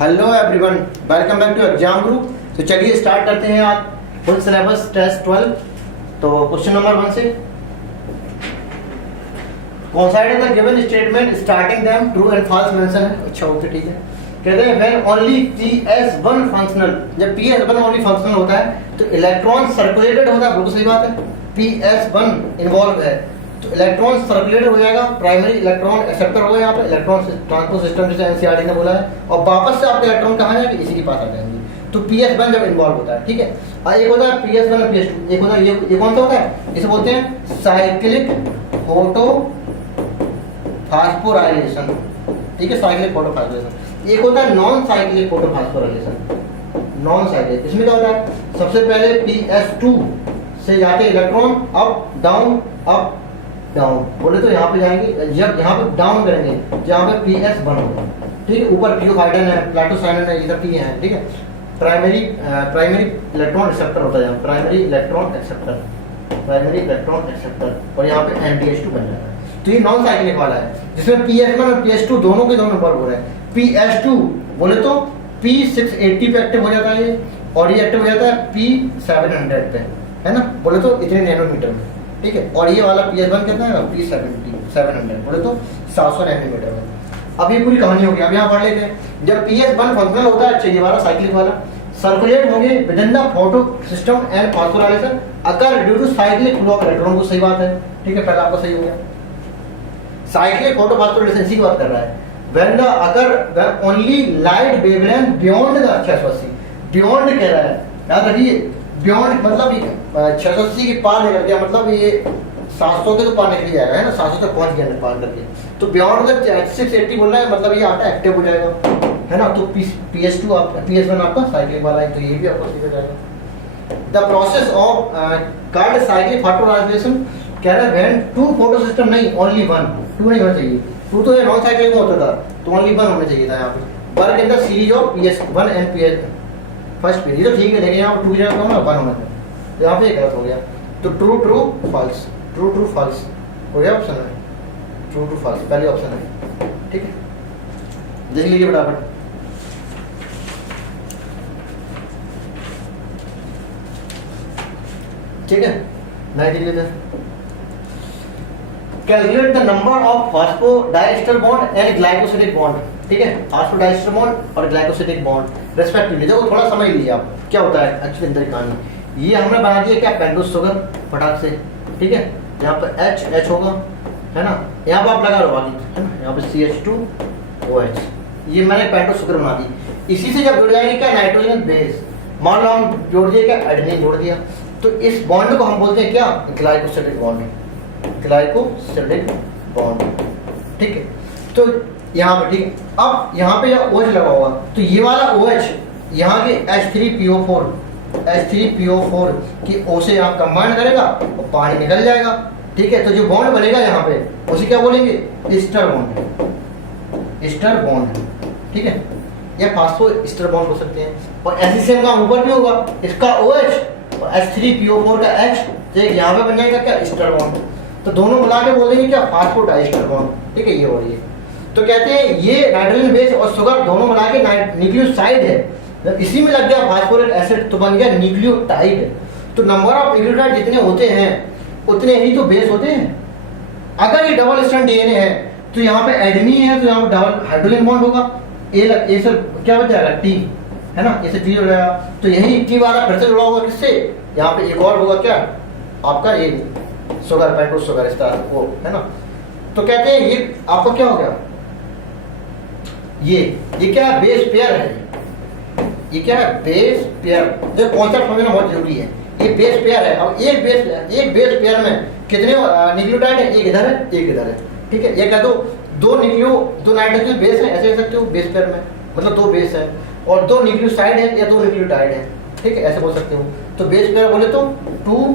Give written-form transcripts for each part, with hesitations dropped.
Hello everyone, welcome back to exam group. तो चलिए start करते हैं आज फुल सिलेबस टेस्ट 12। तो क्वेश्चन नंबर 1 से consider the given statement starting them true and false mention है। अच्छा ओके ठीक है। कहते हैं व्हेन ओनली PS1 फंक्शनल, जब PS1 ओनली फंक्शनल होता है तो इलेक्ट्रॉन सर्कुलेटेड होता है। बिल्कुल सही बात है, PS1 इन्वॉल्व है तो इलेक्ट्रॉन सर्कुलेट हो जाएगा, प्राइमरी इलेक्ट्रॉन एक्सेप्टर होगा यहाँ पे इलेक्ट्रॉन ट्रांसपोर्ट सिस्टम जैसे एनसीईआरटी ने बोला है, और वापस से आपके इलेक्ट्रॉन कहाँ जाएंगे, इसी के पास आ जाएंगे। तो PS1 जब इन्वॉल्व होता है, ठीक है। और एक होता है PS1 और PS2, एक होता है ये कौन सा होता है, इसे बोलते हैं साइक्लिक फोटो फास्फोराइलेशन, ठीक है, साइक्लिक फोटो फास्फोराइलेशन। एक होता है non cyclic photo phosphorylation, non cyclic. इसमें क्या होता है, सबसे पहले PS2 से जाके इलेक्ट्रॉन अप डाउन डाउन बोले तो यहाँ पे जाएंगे, जब यहाँ पे डाउन करेंगे जहाँ पे PS1 होगा, ठीक है। ऊपर क्यूहाइड्रन है, प्लाटोसाइनन है, ये सब चीजें हैं, ठीक है। प्राइमरी इलेक्ट्रॉन एक्सेप्टर होता है, प्राइमरी इलेक्ट्रॉन एक्सेप्टर, और यहाँ पे NPH2 बन जाता है। तो ये नॉन साइक्लिक वाला है जिसमें PS1 और PS2 दोनों के दोनों वर्क हो रहे हैं। PS2 बोले तो P680 पे एक्टिव हो जाता है ये, और ये एक्टिव हो जाता है P700 पे, है ना, बोले तो इतने नैनोमीटर में, ठीक है। और ये वाला PS1 कितना है, P700 बोले तो 700 नैनोमीटर में। अब ये पूरी कहानी होगी, अब यहाँ पढ़ लेते हैं। जब PS1 फंक्शनल होता है, अच्छा ये वाला साइक्लिक वाला, सर्कुलेट होंगे within the photosystem and phosphorylation occur due to cyclic flow of electron. को सही बात है, ठीक है, पहले आपको सही हो गया। साइक्लिक फोटो फास्फोराइलेशन इसी की बात कर रहा है। When the occur only light wavelength beyond the 680, beyond कह रहा है, याद रखिए बियॉन्ड मतलब 680 की पार निकल गया, मतलब ये 700 के तो पार निकल जाएगा, है ना, 700 तक पहुंच गया पार करके। तो बियॉन्ड द 680 बोल रहा है, मतलब ये आता एक्टिव हो जाएगा, है ना। तो PS2 PS1 आपका साइक्लिक वाला है, तो ये भी आपको सीखा जाएगा। The process of card cyclic phosphorylation कह रहा है व्हेन टू फोटो सिस्टम, नहीं ओनली वन, टू नहीं होना चाहिए, टू तो ये नॉन साइक्लिक में होता था, तो ओनली वन होना चाहिए था यहाँ पे। Work in the series of PS1 and PS first period, तो ठीक है, लेकिन यहाँ पर 2 जगह ना 1 होना चाहिए, तो यहाँ पे एक गलत हो गया। तो true true false, true true false हो गया ऑप्शन है, ट्रू ट्रू फॉल्स पहले ऑप्शन है, ठीक है। देख लीजिए फटाफट। ठीक है, नहीं देख लेते। Calculate the number of phosphodiester bond and glycosidic bond, ठीक है, फॉस्फोडाइएस्टर बॉन्ड और ग्लाइकोसिडिक बॉन्ड रेस्पेक्टिवली। देखो थोड़ा समझ लीजिए आप क्या होता है अच्छी अंदर की कहानी। ये हमने बना दिया क्या, पेंटोस शुगर फटाक से, ठीक है। यहाँ पर H होगा, है ना, यहाँ पर आप लगा लो बाकी, है ना, यहाँ पे CH2OH, ये मैंने पेंटोस शुगर बना दी। इसी से जब जुड़ जाएंगे क्या, नाइट्रोजन बेस, मान लो हम जोड़ दिए क्या, एडेनिन जोड़ दिया, तो इस बॉन्ड को हम बोलते हैं क्या, ग्लाइकोसिडिक बॉन्ड, ग्लाइकोसिडिक बॉन्ड, ठीक है। तो यहाँ पे ठीक है, अब यहाँ पे जब OH लगा होगा तो ये वाला OH यहाँ के H3PO4 की O से यहाँ कंबाइन करेगा और पानी निकल जाएगा, ठीक है। तो जो बॉन्ड बनेगा यहाँ पे उसे क्या बोलेंगे, एस्टर बॉन्ड, एस्टर बॉन्ड, ठीक है, या फास्फो एस्टर बॉन्ड हो सकते हैं। और ऐसी सेम काम ऊपर भी होगा, इसका OH और H3PO4 का H, तो यहाँ पे बन जाएगा क्या, एस्टर बॉन्ड। तो दोनों मिला के बोल देंगे क्या, फास्फोडाइएस्टर बॉन्ड, ठीक है, ये हो रही है। तो कहते हैं ये नाइट्रोजन बेस और शुगर दोनों मिला के न्यूक्लियोसाइड है, जब इसी में लग गया फास्फोरिक एसिड तो बन गया न्यूक्लियोटाइड। तो नंबर ऑफ न्यूक्लियोटाइड जितने होते हैं उतने ही तो बेस होते हैं। अगर ये डबल स्ट्रैंड डीएनए है तो यहाँ पे एडेनिन है, तो यहाँ पे डबल हाइड्रोजन बॉन्ड होगा, ए से क्या बच जाएगा, T, है ना, ये से T हो जाएगा। तो यही T वाला फिर से जुड़ा होगा किससे, यहाँ पे एक और होगा क्या, आपका ये शुगर, पेंटोस शुगर, इस तरह वो, है ना। तो कहते हैं ये आपको क्या हो गया, ये क्या है, बेस पेयर है, ये क्या है, बेस पेयर। जो कॉन्सेप्ट समझना बहुत जरूरी है, ये बेस पेयर है। अब एक बेस पेयर में कितने न्यूक्लियोटाइड है, एक इधर है एक इधर है, ठीक है। ये कह दो दो नाइट्रोजन बेस है, ऐसे कह सकते हो बेस पेयर में, मतलब 2 बेस है और 2 न्यूक्लियोसाइड है या 2 न्यूक्लियोटाइड है, ठीक है, ऐसे बोल सकते हो। तो बेस पेयर बोले तो 2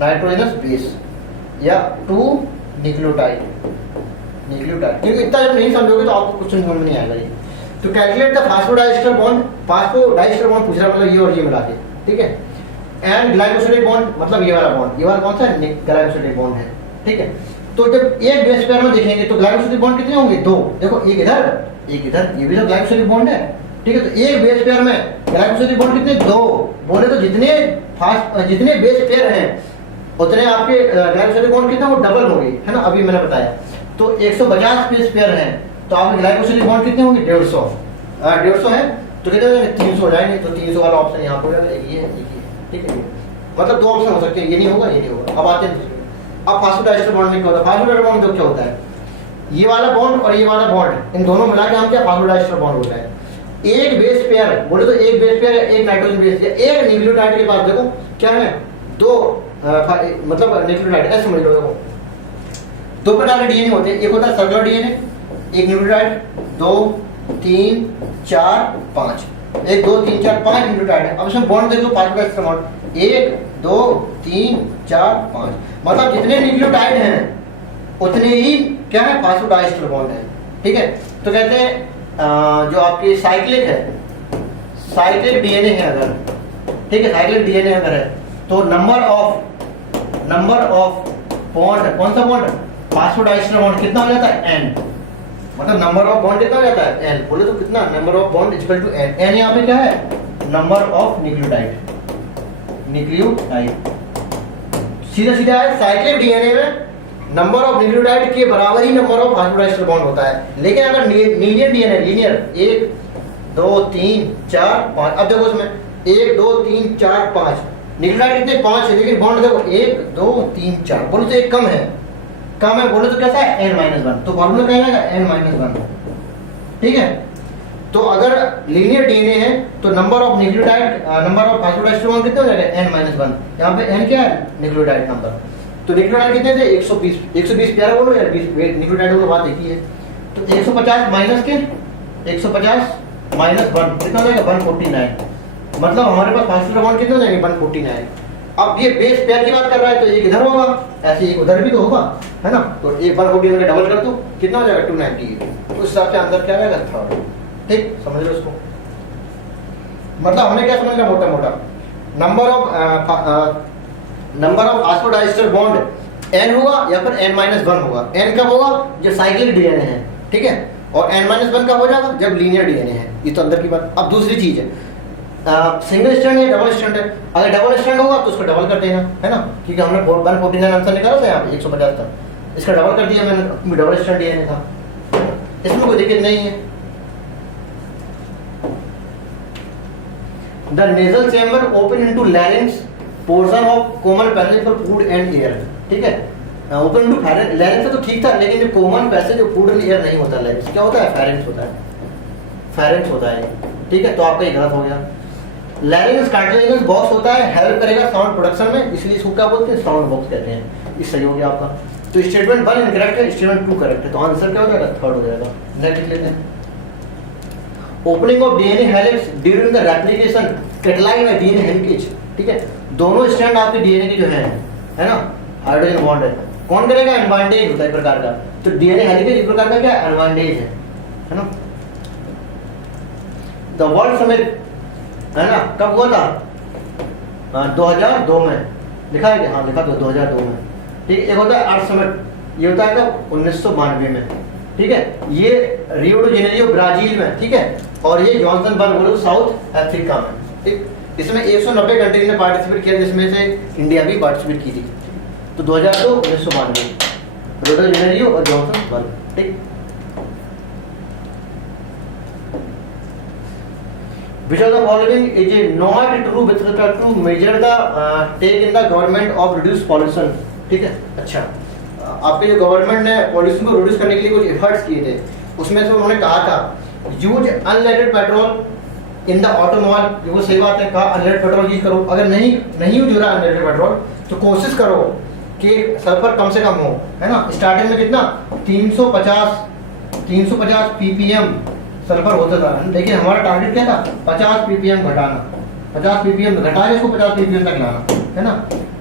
नाइट्रोजनस बेस या 2 न्यूक्लियोटाइड, क्योंकि इतना जब नहीं समझोगे तो आपको कुछ समझ में नहीं आएगा ये। तो कैलकुलेट द फास्फोडाइएस्टर बॉन्ड पूछ रहा, मतलब ये और ये मिला के, ठीक है। एंड ग्लाइकोसिडिक बॉन्ड मतलब ये वाला कौन सा, ग्लाइकोसिडिक बॉन्ड है, ठीक है। तो जब एक बेस पेयर में देखेंगे तो ग्लाइकोसिडिक बॉन्ड कितने होंगे, 2, देखो एक इधर एक इधर, ये भी तो ग्लाइकोसिलिक बॉन्ड है, ठीक है। तो एक बेस पेयर में ग्लाइकोसिलिक बॉन्ड कितने, 2 बोले तो जितने बेस पेयर हैं उतने आपके ग्लाइकोसिलिक बॉन्ड कितने, वो डबल होंगे, है ना, अभी मैंने बताया। तो 150 बेस पेयर हैं तो आपके ग्लाइकोसिलिक बॉन्ड कितने होंगे, 150 है तो कितने हो जाएंगे, 300 हो जाएंगे। तो 300 वाला ऑप्शन यहाँ पर हो जाएगा, एक ये, ठीक है। मतलब 2 ऑप्शन हो सकते हैं, ये नहीं होगा, ये नहीं होगा। अब आते हैं अब फास्फोडाइस्टर बॉन्ड में क्या होता है, फास्फोडाइस्टर बॉन्ड तो क्या होता है, ये वाला बॉन्ड और ये वाला बॉन्ड, इन दोनों मिला के हम क्या फास्फोडाइस्टर बॉन्ड होता है। एक बेस पेयर बोले तो एक बेस पेयर, एक नाइट्रोजन बेस, एक न्यूक्लियोटाइड के पास देखो क्या है, 2 मतलब न्यूक्लियोटाइड, ऐसे समझ लो। देखो 2 प्रकार के डीएनए होते हैं, एक होता है सर्कुलर डीएनए, एक न्यूक्लियोटाइड, 2 3 4 5, 1 2 3 4 5 न्यूक्लियोटाइड है। अब इसमें बॉन्ड देख लो, फास्फोडाइस्टर बॉन्ड 1 2 3 4 5, मतलब जितने न्यूक्लियोटाइड हैं उतने ही क्या है, फास्फोडाइस्टर बॉन्ड है, ठीक है। तो कहते हैं जो आपकी साइक्लिक है, साइक्लिक डीएनए है अगर, ठीक है, साइक्लिक डीएनए अगर है तो नंबर ऑफ बॉन्ड, कौन सा बॉन्ड, फास्फोडाइस्टर बॉन्ड कितना हो जाता है, n, मतलब नंबर ऑफ बॉन्ड कितना हो जाता है, n, बोले तो कितना, number of bond equal to n, n यहाँ पे क्या है, नंबर ऑफ न्यूक्लियोटाइड, सीधा सीधा है। साइक्लिक डीएनए में नंबर ऑफ न्यूक्लियोटाइड के बराबर ही नंबर ऑफ फास्फोडाइस्टर बॉन्ड होता है। लेकिन अगर लीनियर डीएनए, लीनियर 1 2 3 4 5, अब देखो इसमें 1 2 3 4 5 न्यूक्लियोटाइड कितने, 5 है, लेकिन बॉन्ड देखो 1 2 3 4, बोलो तो एक कम है, बोलो तो कैसा है, n-1, तो फॉर्मूला क्या आएगा, n-1, ठीक है। तो अगर लीनियर डीएनए है तो number of nucleotide, number of phosphodiester bond कितने हो जाएगा, n-1, यहाँ पे n क्या है, न्यूक्लियोटाइड नंबर। तो न्यूक्लियोटाइड कितने थे, 120 प्यारा बोलो यार, 20 न्यूक्लियोटाइड को बात एक ही है। तो 150 माइनस के 150 माइनस 1 कितना हो जाएगा, 149, मतलब हमारे पास फास्फोडाइस्टर बॉन्ड कितने हो जाएंगे, 149। अब ये बेस पेयर की बात कर रहा है तो एक इधर होगा, ऐसे एक उधर भी तो होगा, है ना। तो एक 149 में डबल कर दो, कितना हो जाएगा, 298। उस हिसाब से आंसर क्या रहेगा, थर्ड, ठीक, समझ लो उसको। मतलब हमने क्या समझ लिया, मोटा मोटा number of phosphodiester bond n होगा या फिर n-1 होगा। n कब होगा, जब साइक्लिक डीएनए है, ठीक है, और n-1 कब हो जाएगा, जब लीनियर डीएनए है। ये तो अंदर की बात। अब दूसरी चीज है, सिंगल स्ट्रैंड है, डबल स्ट्रैंड है। अगर डबल स्ट्रैंड होगा तो उसको डबल कर देना, है ना, क्योंकि हमने 149 आंसर निकाला था यहाँ पे 150 था, इसका डबल कर दिया मैंने, डबल स्ट्रैंड डीएनए था, इसमें कोई दिक्कत नहीं है। The nasal chamber open into larynx portion of common passage for food and air, ठीक है, ओपन इनटू लैरिंक्स तो ठीक था, लेकिन जो कॉमन पैसेज जो फूड एंड एयर नहीं होता, लैरिंक्स क्या होता है, फेरेंक्स होता है, फेरेंक्स होता है, ठीक है। तो आपका ये गलत हो गया। लैरिंक्स कार्टिलेजिनस बॉक्स होता है, हेल्प करेगा साउंड प्रोडक्शन में, इसलिए इसको क्या बोलते हैं, साउंड बॉक्स कहते हैं। ये सही हो गया आपका। तो स्टेटमेंट 1 इनकरेक्ट है, स्टेटमेंट 2 करेक्ट है, तो आंसर क्या हो जाएगा, थर्ड हो जाएगा। नेक्स्ट लिख लेते हैं, opening of DNA helix during the replication catalysed bye DNA helicase, ठीक है। दोनों स्ट्रैंड आपके डीएनए की जो है ना, हाइड्रोजन बॉन्ड है, कौन करेगा, एडवांटेज होता है एक प्रकार का। तो डीएनए हेलिकेज एक प्रकार का क्या एडवांटेज है ना। द वर्ल्ड समिट, है ना, कब हुआ था, 2002 में लिखा है, हाँ लिखा तो 2002 में, ठीक है। एक होता है अर्थ समिट, ये होता है कब, 1992 में, ठीक है। ये रियो डी जेनेरियो ब्राजील में, ठीक है, और ये जोहान्सबर्ग साउथ अफ्रीका में, ठीक। इसमें 190 कंट्री ने पार्टिसिपेट किया, जिसमें से इंडिया भी पार्टिसिपेट की थी। तो 2002 1992 रियो डी जेनेरियो और जोहान्सबर्ग, ठीक। Which of the following is not true with respect to measure the take in the government of reduce pollution, ठीक है। अच्छा, आपके जो गवर्नमेंट ने पॉल्यूशन को रिड्यूस करने के लिए कुछ एफर्ट्स किए थे, उसमें से उन्होंने कहा था use unleaded petrol in the automobile, वो सही बात है, कहा अनलेटेड पेट्रोल यूज करो। अगर नहीं यूज हो रहा अनलेटेड पेट्रोल तो कोशिश करो कि सल्फर कम से कम हो, है ना। स्टार्टिंग में कितना 350 ppm सल्फर होता था, लेकिन हमारा टारगेट क्या था 50 ppm घटाना, 50 ppm घटा के इसको 50 ppm तक लाना, है ना।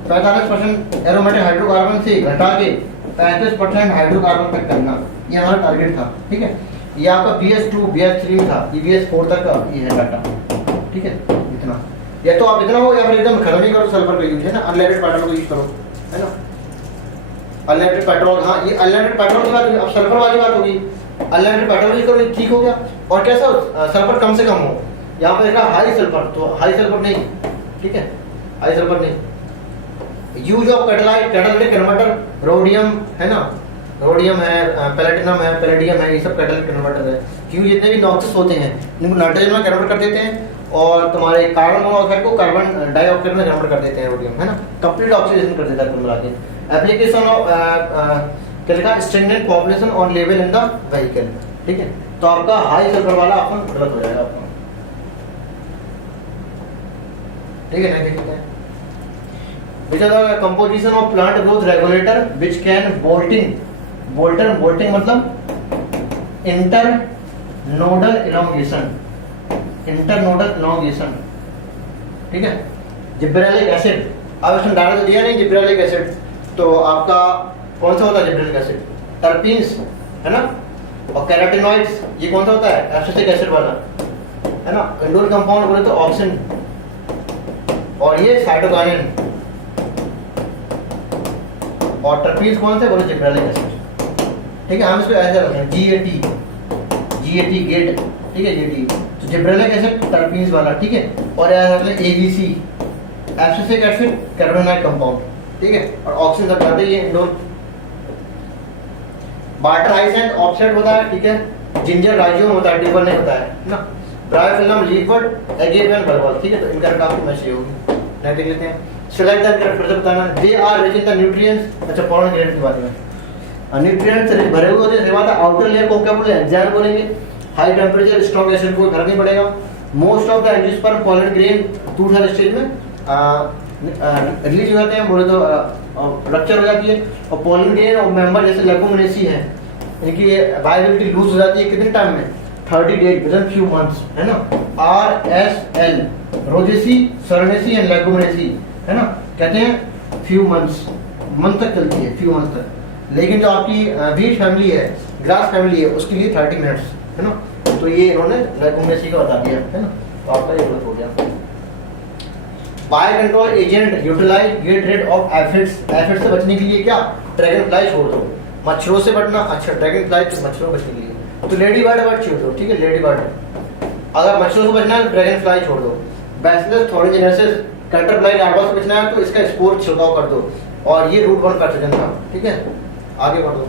45% एरोमेटिक हाइड्रोकार्बन से घटा के 35% हाइड्रोकार्बन तक करना, ये हमारा टारगेट था, ठीक है। ये आपका BS2 BS3 में था, ये BS4 तक का ये है डाटा, ठीक है। इतना या तो आप इतना हो या फिर एकदम खत्म ही करो सल्फर का यूज, है ना, अनलेटेड पेट्रोल को यूज करो, है ना। अनलेटेड पेट्रोल, हाँ ये अनलेटेड पेट्रोल की बात, अब सल्फर वाली बात होगी। अनलिमिटेड पैथोलॉजी करो, ठीक हो गया। और कैसा सल्फर कम से कम हो, यहाँ पे देखा हाई सल्फर, तो हाई सल्फर नहीं, ठीक है, हाई सल्फर नहीं। Use of catalytic converter, rhodium है ना, रोडियम है, पैलेटिनम है, पैलेडियम है, ये सब कैटालिटिक कन्वर्टर है। क्योंकि जितने भी नॉक्सिस होते हैं इनको नाइट्रोजन में कन्वर्ट कर देते हैं और तुम्हारे कार्बन मोनोऑक्साइड को कार्बन डाइऑक्साइड में कन्वर्ट कर देते हैं, रोडियम है ना, कंप्लीट ऑक्सीडेशन कर देता है कुल मिला के। एप्लीकेशन ऑफ क्या लिखा, stringent population on level in the vehicle, ठीक है। तो आपका हाई सल्फर वाला ऑप्शन गलत हो जाएगा आपका, ठीक है ना। देखिए which are the composition of plant growth regulator which can bolting मतलब internodal elongation, ठीक है। जिब्रेलिक एसिड, अब इसमें डाला तो दिया नहीं जिब्रेलिक एसिड, तो आपका कौन सा होता है जिब्रेलिक एसिड, टर्पीन्स है ना, और कैरोटीनॉइड्स ये कौन सा होता है, एब्सिसिक एसिड वाला है ना। इंडोल कंपाउंड बोले तो ऑक्सिन, और ये साइटोकाइनिन, और टर्पीन्स कौन से बोले जिब्रेलिक एसिड, ठीक है। हम इसको ऐसे रखते हैं GAT गेट, ठीक है, GAT तो जिब्रेलिक एसिड टर्पीन्स वाला, ठीक है। और ऐसे रखते हैं ABC abscisic acid carotenoid compound, ठीक है। और ऑक्सीजन सब जाते हैं इंडोल। बार्टर हाइसेंट ऑफसेट होता है, ठीक है। जिंजर राइजोम होता है, टेबल नहीं होता है ना। ब्रायोफिल्म लीफवर्ड एगेवियन बल्बल, ठीक है। तो इनका काफी मैच होगी, नहीं देख लेते हैं। सेलेक्ट द करेक्ट फिर से बताना, they are rich in the nutrients, अच्छा पॉलन ग्रेड की बात है, न्यूट्रिएंट्स से भरे हुए होते हैं। सेवा द आउटर लेयर को क्या बोले, एंजाइम बोलेंगे। हाई टेंपरेचर स्ट्रॉन्ग एसिड को घर नहीं पड़ेगा। Most of the angiosperm pollen grain two third stage में रिलीज हो जाते हैं, बोले तो रप्चर हो जाती है। और पॉलन ग्रेन और मेंबर जैसे लेगुमिनेसी है, इनकी वायबिलिटी लूज हो जाती है कितने टाइम में, 30 days with in few months, है ना। RSL रोजेसी, सरनेसी एंड लेगुमिनेसी, है ना, कहते हैं फ्यू मंथ्स, मंथ तक चलती है, फ्यू मंथ तक। लेकिन जो आपकी वीट फैमिली है, ग्रास फैमिली है, उसके लिए 30 मिनट्स, है ना। तो ये इन्होंने लेगुमिनेसी का बता दिया, है ना। तो आपका ये गलत हो गया। Bio control agent utilize get rid of aphids, aphids से बचने के लिए क्या, ड्रैगन फ्लाई छोड़ दो। मच्छरों से बचना, अच्छा ड्रैगन फ्लाई तो मच्छरों बचने के लिए तो लेडी बर्ड छोड़ दो, ठीक है, लेडी बर्ड। अगर मच्छरों से बचना है ड्रैगन फ्लाई छोड़ दो। बैसिलस थोरिजिनेसिस कैटरपिलर लार्वा से बचना है तो इसका स्पोर छिड़काव कर दो, और ये रूट बॉर्न पैथोजन था, ठीक है। आगे बढ़ो।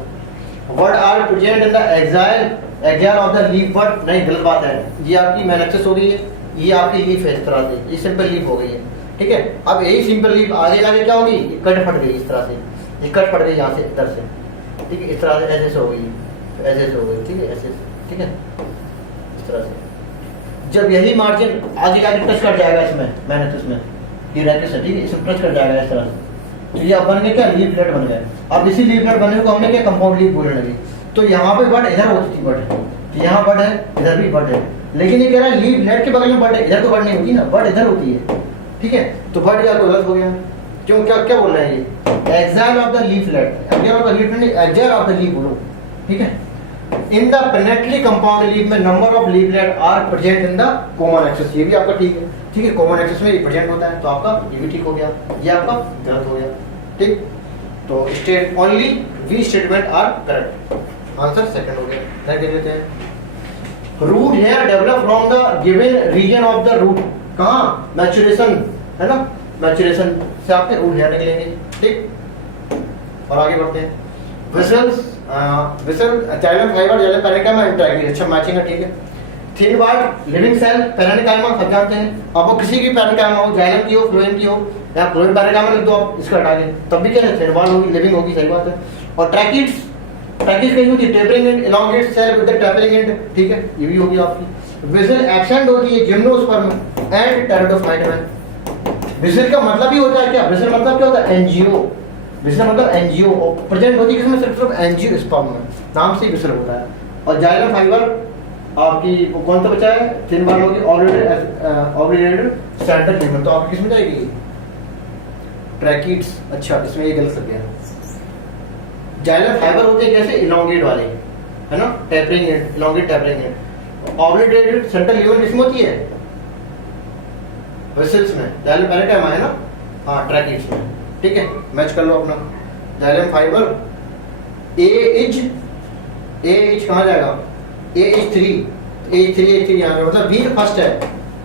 Word are present in the axil of the leaf but, नहीं गलत बात है, ये आपकी मैनेक्सिस हो गई है, ये आपकी लीफ है इस तरह से, ये सिंपल लीफ हो गई है, ठीक है। अब यही सिंपल लीफ आगे जाके क्या होगी, कट फट गई इस तरह से, ये कट फट गई यहाँ से इधर से, ठीक है, इस तरह से ऐसे हो गई, ऐसे हो गई, ठीक है, ऐसे, ठीक है, इस तरह से। जब यही मार्जिन आगे जाके टच कर जाएगा इसमें मैनेक्सिस में, ये रैकेट है, ठीक है, इसमें टच कर जाएगा इस तरह से, तो ये अब बन गए क्या, लीफ लेट बन गए। अब इसी लीफ लेट बनने को हमने क्या कंपाउंड लीफ बोलने लगे। तो यहाँ पे बट इधर होती थी बट, तो यहाँ बट है, इधर भी बट है, लेकिन ये कह रहा है लीफ लेट के बगल में बट है, इधर तो बट नहीं होती ना, बट इधर होती है, ठीक है। तो बट या तो गलत हो गया, क्यों, क्या क्या बोल रहे हैं ये, axil of the leaf let, axil of the leaf नहीं, एक्साइल ऑफ द लीफ बोलो, ठीक है। In the pinnately compound leaf में number of leaflet are present in the common axis, ये भी आपका ठीक है, ठीक है, कॉमन एक्सिस में ये प्रेजेंट होता है, तो आपका ये भी ठीक हो गया, ये आपका गलत हो गया, ठीक। तो state only we statement are correct, answer second हो गया। क्या कह लेते हैं, root hair develop from the given region of the root, कहाँ, मैचुरेशन, है ना, मैचुरेशन से आपके रूट हेयर निकलेंगे, ठीक। और आगे बढ़ते हैं। वेसल्स, वेसल जाइलम फाइबर जैसे पैरेंकाइमा इंटरैक्टिव, अच्छा मैचिंग है, ठीक है। Thin walled living cell parenchyma सब जानते हैं, आपको किसी की पैरेंकाइमा हो, जाइलम की हो, फ्लोएम की हो, या फ्लोएम पैरेंकाइमा लिख दो आप, इसको हटा के, तब भी क्या है, थिन वार्ड होगी, लिविंग होगी, सही बात है। और ट्रैकिड्स, ट्रैकिड्स कहीं होती है tapering end elongate cell with the tapering end, ठीक है, ये भी होगी आपकी। वेसल एब्सेंट होती है जिम्नोस्पर्म एंड टेरिडोफाइट में। वेसल का मतलब ही होता है क्या, वेसल मतलब क्या होता है, एंजियो, विसल मतलब एंजियो, प्रेजेंट होती है किसमें, सिर्फ एंजियो स्पर्म में, नाम से ही विसल होता है। और जाइलम फाइबर आपकी कौन सा बचा है, तीन बार होगी, ऑब्लिगेटेड सेंटर लिगमेंट, तो आपकी किसमें जाएगी, ट्रैकिड्स, अच्छा इसमें ये गलत लग गया। जाइलम फाइबर होते हैं कैसे, इलॉन्गेट वाले, है ना, tapering end, elongate tapering end. Obligated centre ligament किसमें होती है, वेसल्स में, जाइलम पैरेंकाइमा है ना, हाँ ट्रैकिड्स में, ठीक है, मैच कर लो अपना। जाइलम फाइबर ए AH कहाँ जाएगा, AH3 यहाँ पे, मतलब B फर्स्ट है,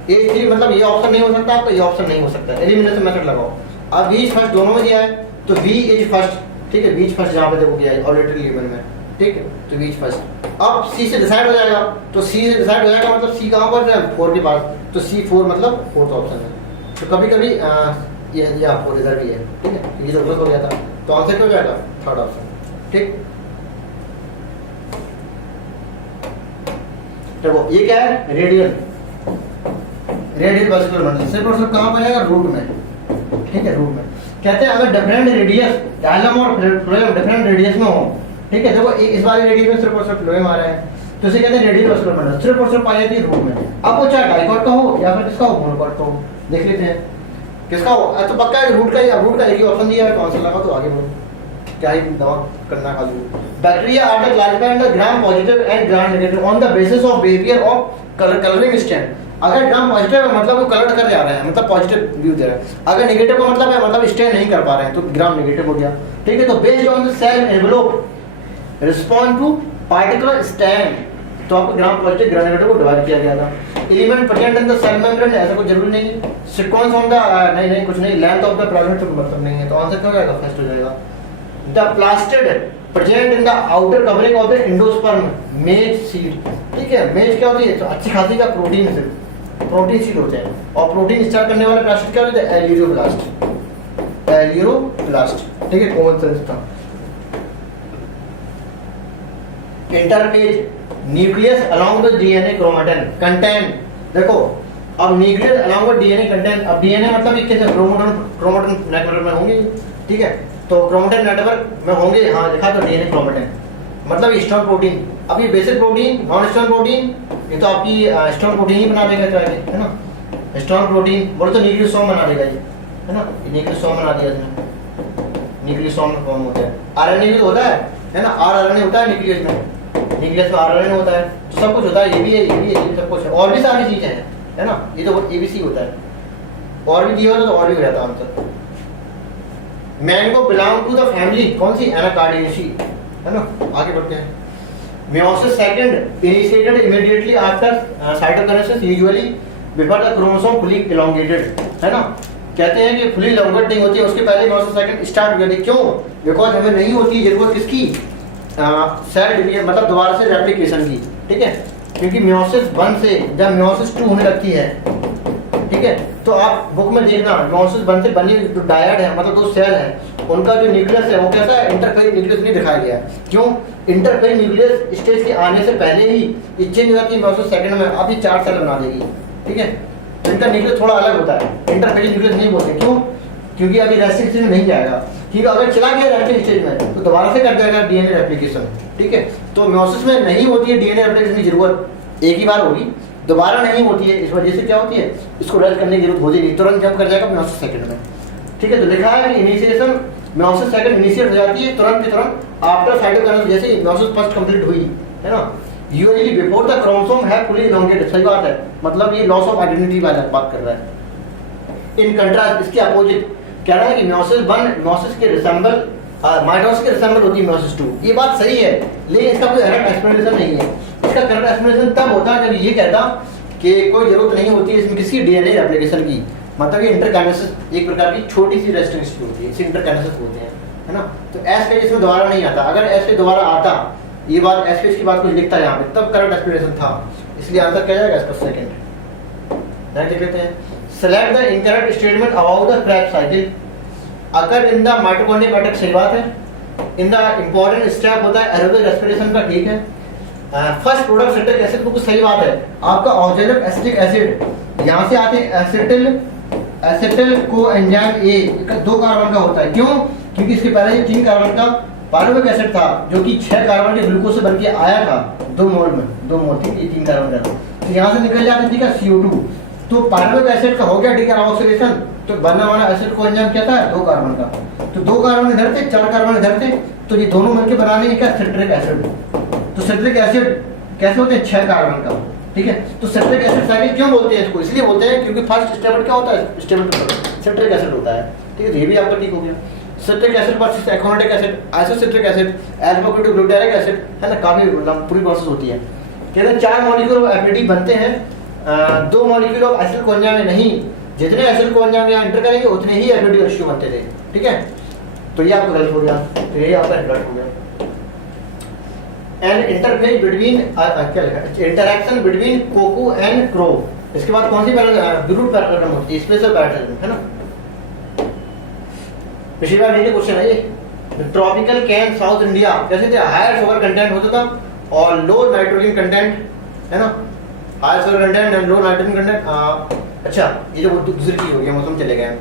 AH3 मतलब ये ऑप्शन नहीं हो सकता आपका, ये ऑप्शन नहीं हो सकता, एलिमिनेशन मेथड लगाओ। अब B फर्स्ट दोनों में दिया है तो B इज फर्स्ट, ठीक है, बीच फर्स्ट जहाँ पे देखो गया है ऑलरेडी लिमिट में, ठीक है, तो बीच फर्स्ट। अब C से डिसाइड हो जाएगा, तो C से डिसाइड हो जाएगा मतलब C कहाँ पर है, 4 के पास, तो C4 मतलब फोर्थ ऑप्शन है। तो कभी कभी ये आपको इधर भी है, ठीक है, ये जरूरत हो गया था, तो आंसर क्या हो जाएगा, थर्ड ऑप्शन, ठीक। देखो ये क्या है, रेडियल वेस्कुलर बंडल, सिर्फ और सिर्फ कहाँ पर आएगा, रूट में, ठीक है, रूट में। कहते हैं अगर डिफरेंट रेडियस जाइलम और फ्लोएम डिफरेंट रेडियस में हो, ठीक है, देखो इस वाले रेडियस में सिर्फ और सिर्फ फ्लोएम आ रहा है, तो इसे कहते हैं रेडियल वेस्कुलर बंडल, सिर्फ और सिर्फ पाई जाती है रूट में। अब वो चाहे डाइकॉट का हो या फिर किसका हो, मोनोकॉट का हो, देख लेते हैं किसका हो। तो पक्का है रूट का एक ही ऑप्शन दिया है, तो आंसर लगा, तो आगे बढ़ो, क्या ही दवा करना खाली। Bacteria are classified the Gram positive and Gram negative on the basis of behaviour of colouring stain. अगर ग्राम पॉजिटिव है मतलब वो कलर कर जा रहे हैं, मतलब पॉजिटिव व्यू दे रहे हैं। अगर नेगेटिव का मतलब है मतलब स्टैंड नहीं कर पा रहे हैं, तो ग्राम नेगेटिव हो गया, ठीक है। तो based on the cell envelope respond to particular stain, तो आपको ग्राम पॉजिटिव ग्राम नेगेटिव को डिवाइड किया गया था। Element present in the cell membrane, ऐसा कुछ जरूरी नहीं है। सीक्वेंस ऑन द नहीं कुछ नहीं, लेंथ ऑफ द प्लाज्मा तो मतलब नहीं है, तो आंसर क्या हो जाएगा, फर्स्ट हो जाएगा। The plastid present in the outer covering of the endosperm मेज सीड, ठीक है। मेज क्या होती है, तो अच्छी खासी का प्रोटीन, सिर्फ प्रोटीन सीड होते हैं, और प्रोटीन स्टार्ट करने वाले प्लास्टिड क्या होते हैं, एलियोब्लास्ट, ठीक है, कॉमन सेंस था। Interphase nucleus along the DNA chromatin contain, देखो अब nucleus along the DNA contain, अब डीएनए मतलब ये कैसे क्रोमेटिन नेटवर्क में होंगे, ठीक है, तो क्रोमेटिन नेटवर्क में होंगे, हाँ लिखा तो डीएनए क्रोमेटिन मतलब स्ट्रॉन्ग प्रोटीन। अब ये basic protein, non strong protein, ये तो आपकी स्ट्रॉन्ग प्रोटीन ही बना देगा चाहे, है ना। स्ट्रॉन्ग प्रोटीन बोले तो न्यूक्लियोसोम बना देगा ये, है ना, न्यूक्लियोसोम बना दिया इसने, न्यूक्लियोसोम में फॉर्म होता है। आरएनए भी तो होता है ना, आरएनए होता है न्यूक्लियस में, न्यूक्लियस में आरएनए होता है, तो सब कुछ होता है, ये भी है, ये भी है, ये सब कुछ है, और भी सारी चीजें हैं, है ना। ये तो एबीसी होता है, और भी दिया होता तो और भी हो जाता answer. Mango belong to the family कौन सी, एनाकार्डियेसी, है ना। आगे बढ़ते हैं। Meiosis second initiated immediately after cytokinesis, usually before the chromosome fully elongated, है ना। कहते हैं कि fully elongated नहीं होती है, उसके पहले meiosis second स्टार्ट हो जाती है। क्यों? बिकॉज हमें नहीं होती है जरूरत किसकी, सेल डिवीजन मतलब दोबारा से रेप्लिकेशन की, ठीक है। क्योंकि meiosis 1 से जब meiosis 2 होने लगती है, ठीक है, तो आप बुक में देखना meiosis 1 से बनी जो डायड है मतलब दो सेल है, उनका जो न्यूक्लियस है वो कैसा है, इंटरफेज न्यूक्लियस नहीं दिखाया गया। क्यों? इंटरफेज न्यूक्लियस स्टेज के आने से पहले ही चेंज हो जाती है meiosis सेकंड में, अभी 4 सेल बना देगी, ठीक है। तो इनका न्यूक्लियस थोड़ा अलग होता है, इंटरफेज न्यूक्लियस नहीं बोलते। क्यों? क्योंकि अभी रेस्टिंग स्टेज में नहीं जाएगा, ठीक है। अगर चला गया रेस्टिंग स्टेज में तो दोबारा से कर जाएगा डीएनए रेप्लिकेशन, ठीक है। तो meiosis में नहीं होती है डीएनए रेप्लिकेशन की जरूरत, एक ही बार होगी, दोबारा नहीं होती है। इस वजह से क्या होती है, इसको रेस्ट करने की जरूरत होती नहीं, तुरंत जंप कर जाएगा meiosis सेकंड में, ठीक है। तो लिखा है कि इनिशिएशन meiosis सेकंड इनिशिएट हो जाती है तुरंत के तुरंत आफ्टर साइटोकाइनेसिस, जैसे meiosis फर्स्ट कंप्लीट हुई, है ना। यूजुअली बिफोर द क्रोमोसोम है फुली इलोंगेटेड, सही बात है, मतलब ये लॉस ऑफ आइडेंटिटी वाला बात कर रहा है। इन कंट्रास्ट इसके अपोजिट कह रहा है कि meiosis 1 meiosis के रिसेंबल माइटोसिस के रिसेंबल होती है meiosis 2, ये बात सही है, लेकिन इसका कोई करेक्ट एक्सप्लेनेशन नहीं है। इसका करेक्ट एक्सप्लेनेशन तब होता है जब ये कहता कि कोई जरूरत नहीं होती है इसमें किसी डीएनए रेप्लिकेशन की, मतलब ये इंटरकाइनेसिस एक प्रकार की छोटी सी रेस्टिंग स्टेज होती है, इसे इंटरकाइनेसिस बोलते हैं, है ना। तो एस फेज इसमें दोबारा नहीं आता, अगर एस फेज दोबारा आता, ये बात एस फेज की बात कुछ लिखता है यहाँ पे, तब करेक्ट एक्सप्लेनेशन था, इसलिए आंसर क्या जाएगा इसका सेकंड। नेक्स्ट देख लेते हैं। Select the incorrect statement about the Krebs cycle occur in the mitochondria matrix, सही बात है। इन द इंपॉर्टेंट स्टेप होता है एरोबिक रेस्पिरेशन का, ठीक है। फर्स्ट प्रोडक्ट सिट्रिक एसिड, बिल्कुल सही बात है। आपका ऑक्जेलिक एसिटिक एसिड यहाँ से आते हैं एसिटिल को एंजाइम ए 2 कार्बन का होता है। क्यों? क्योंकि इसके पहले ये 3 कार्बन का पायरुविक एसिड था जो कि 6 कार्बन के ग्लूकोज से बनके आया था 2 मोल में, 2 मोल थी, 3 कार्बन का, तो यहाँ से निकल जाती थी CO2, तो पायरुविक एसिड का हो गया डीकार्बोक्सिलेशन, तो बनने वाला एसिड को एंजाइम क्या था, 2 कार्बन का, तो 2 कार्बन इधर थे, 4 कार्बन इधर थे, तो ये दोनों मिलकर बनाने का सिट्रिक एसिड। तो सिट्रिक एसिड कैसे होते हैं, 6 कार्बन का, ठीक है। तो सिट्रिक एसिड साइकिल क्यों बोलते हैं इसको, इसलिए बोलते हैं क्योंकि फर्स्ट स्टेबल क्या होता है, स्टेबल सिट्रिक एसिड होता है, ठीक है। ये भी आपका ठीक हो गया। Citric acid versus achromatic acid, isocitric acid, alpha two glutaric acid, है ना, काफी मतलब पूरी प्रोसेस होती है। कहते हैं 4 मॉलिक्यूल ऑफ एफएडी बनते हैं, 2 मॉलिक्यूल ऑफ एसिल कोलिया में नहीं, जितने एसिल कोलिया में एंटर करेंगे उतने ही एफएडी रेशियो बनते थे, ठीक है। तो ये आपका गलत हो गया, तो ये आपका गलत हो गया। एंड इंटरफेस बिटवीन क्या लिखा है, interaction between cocoa and crow, इसके बाद कौन सी ग्रुप पैराग्राम होती है, स्पेशल पैराग्राम, है ना। पिछली बार नहीं क्वेश्चन है ये। ट्रॉपिकल कैन साउथ इंडिया कैसे थे, हायर शुगर कंटेंट होता था और लो नाइट्रोजन कंटेंट, है ना, higher sugar content and low nitrogen content. अच्छा ये जो दूसरी चीज हो गया, मौसम चले गए,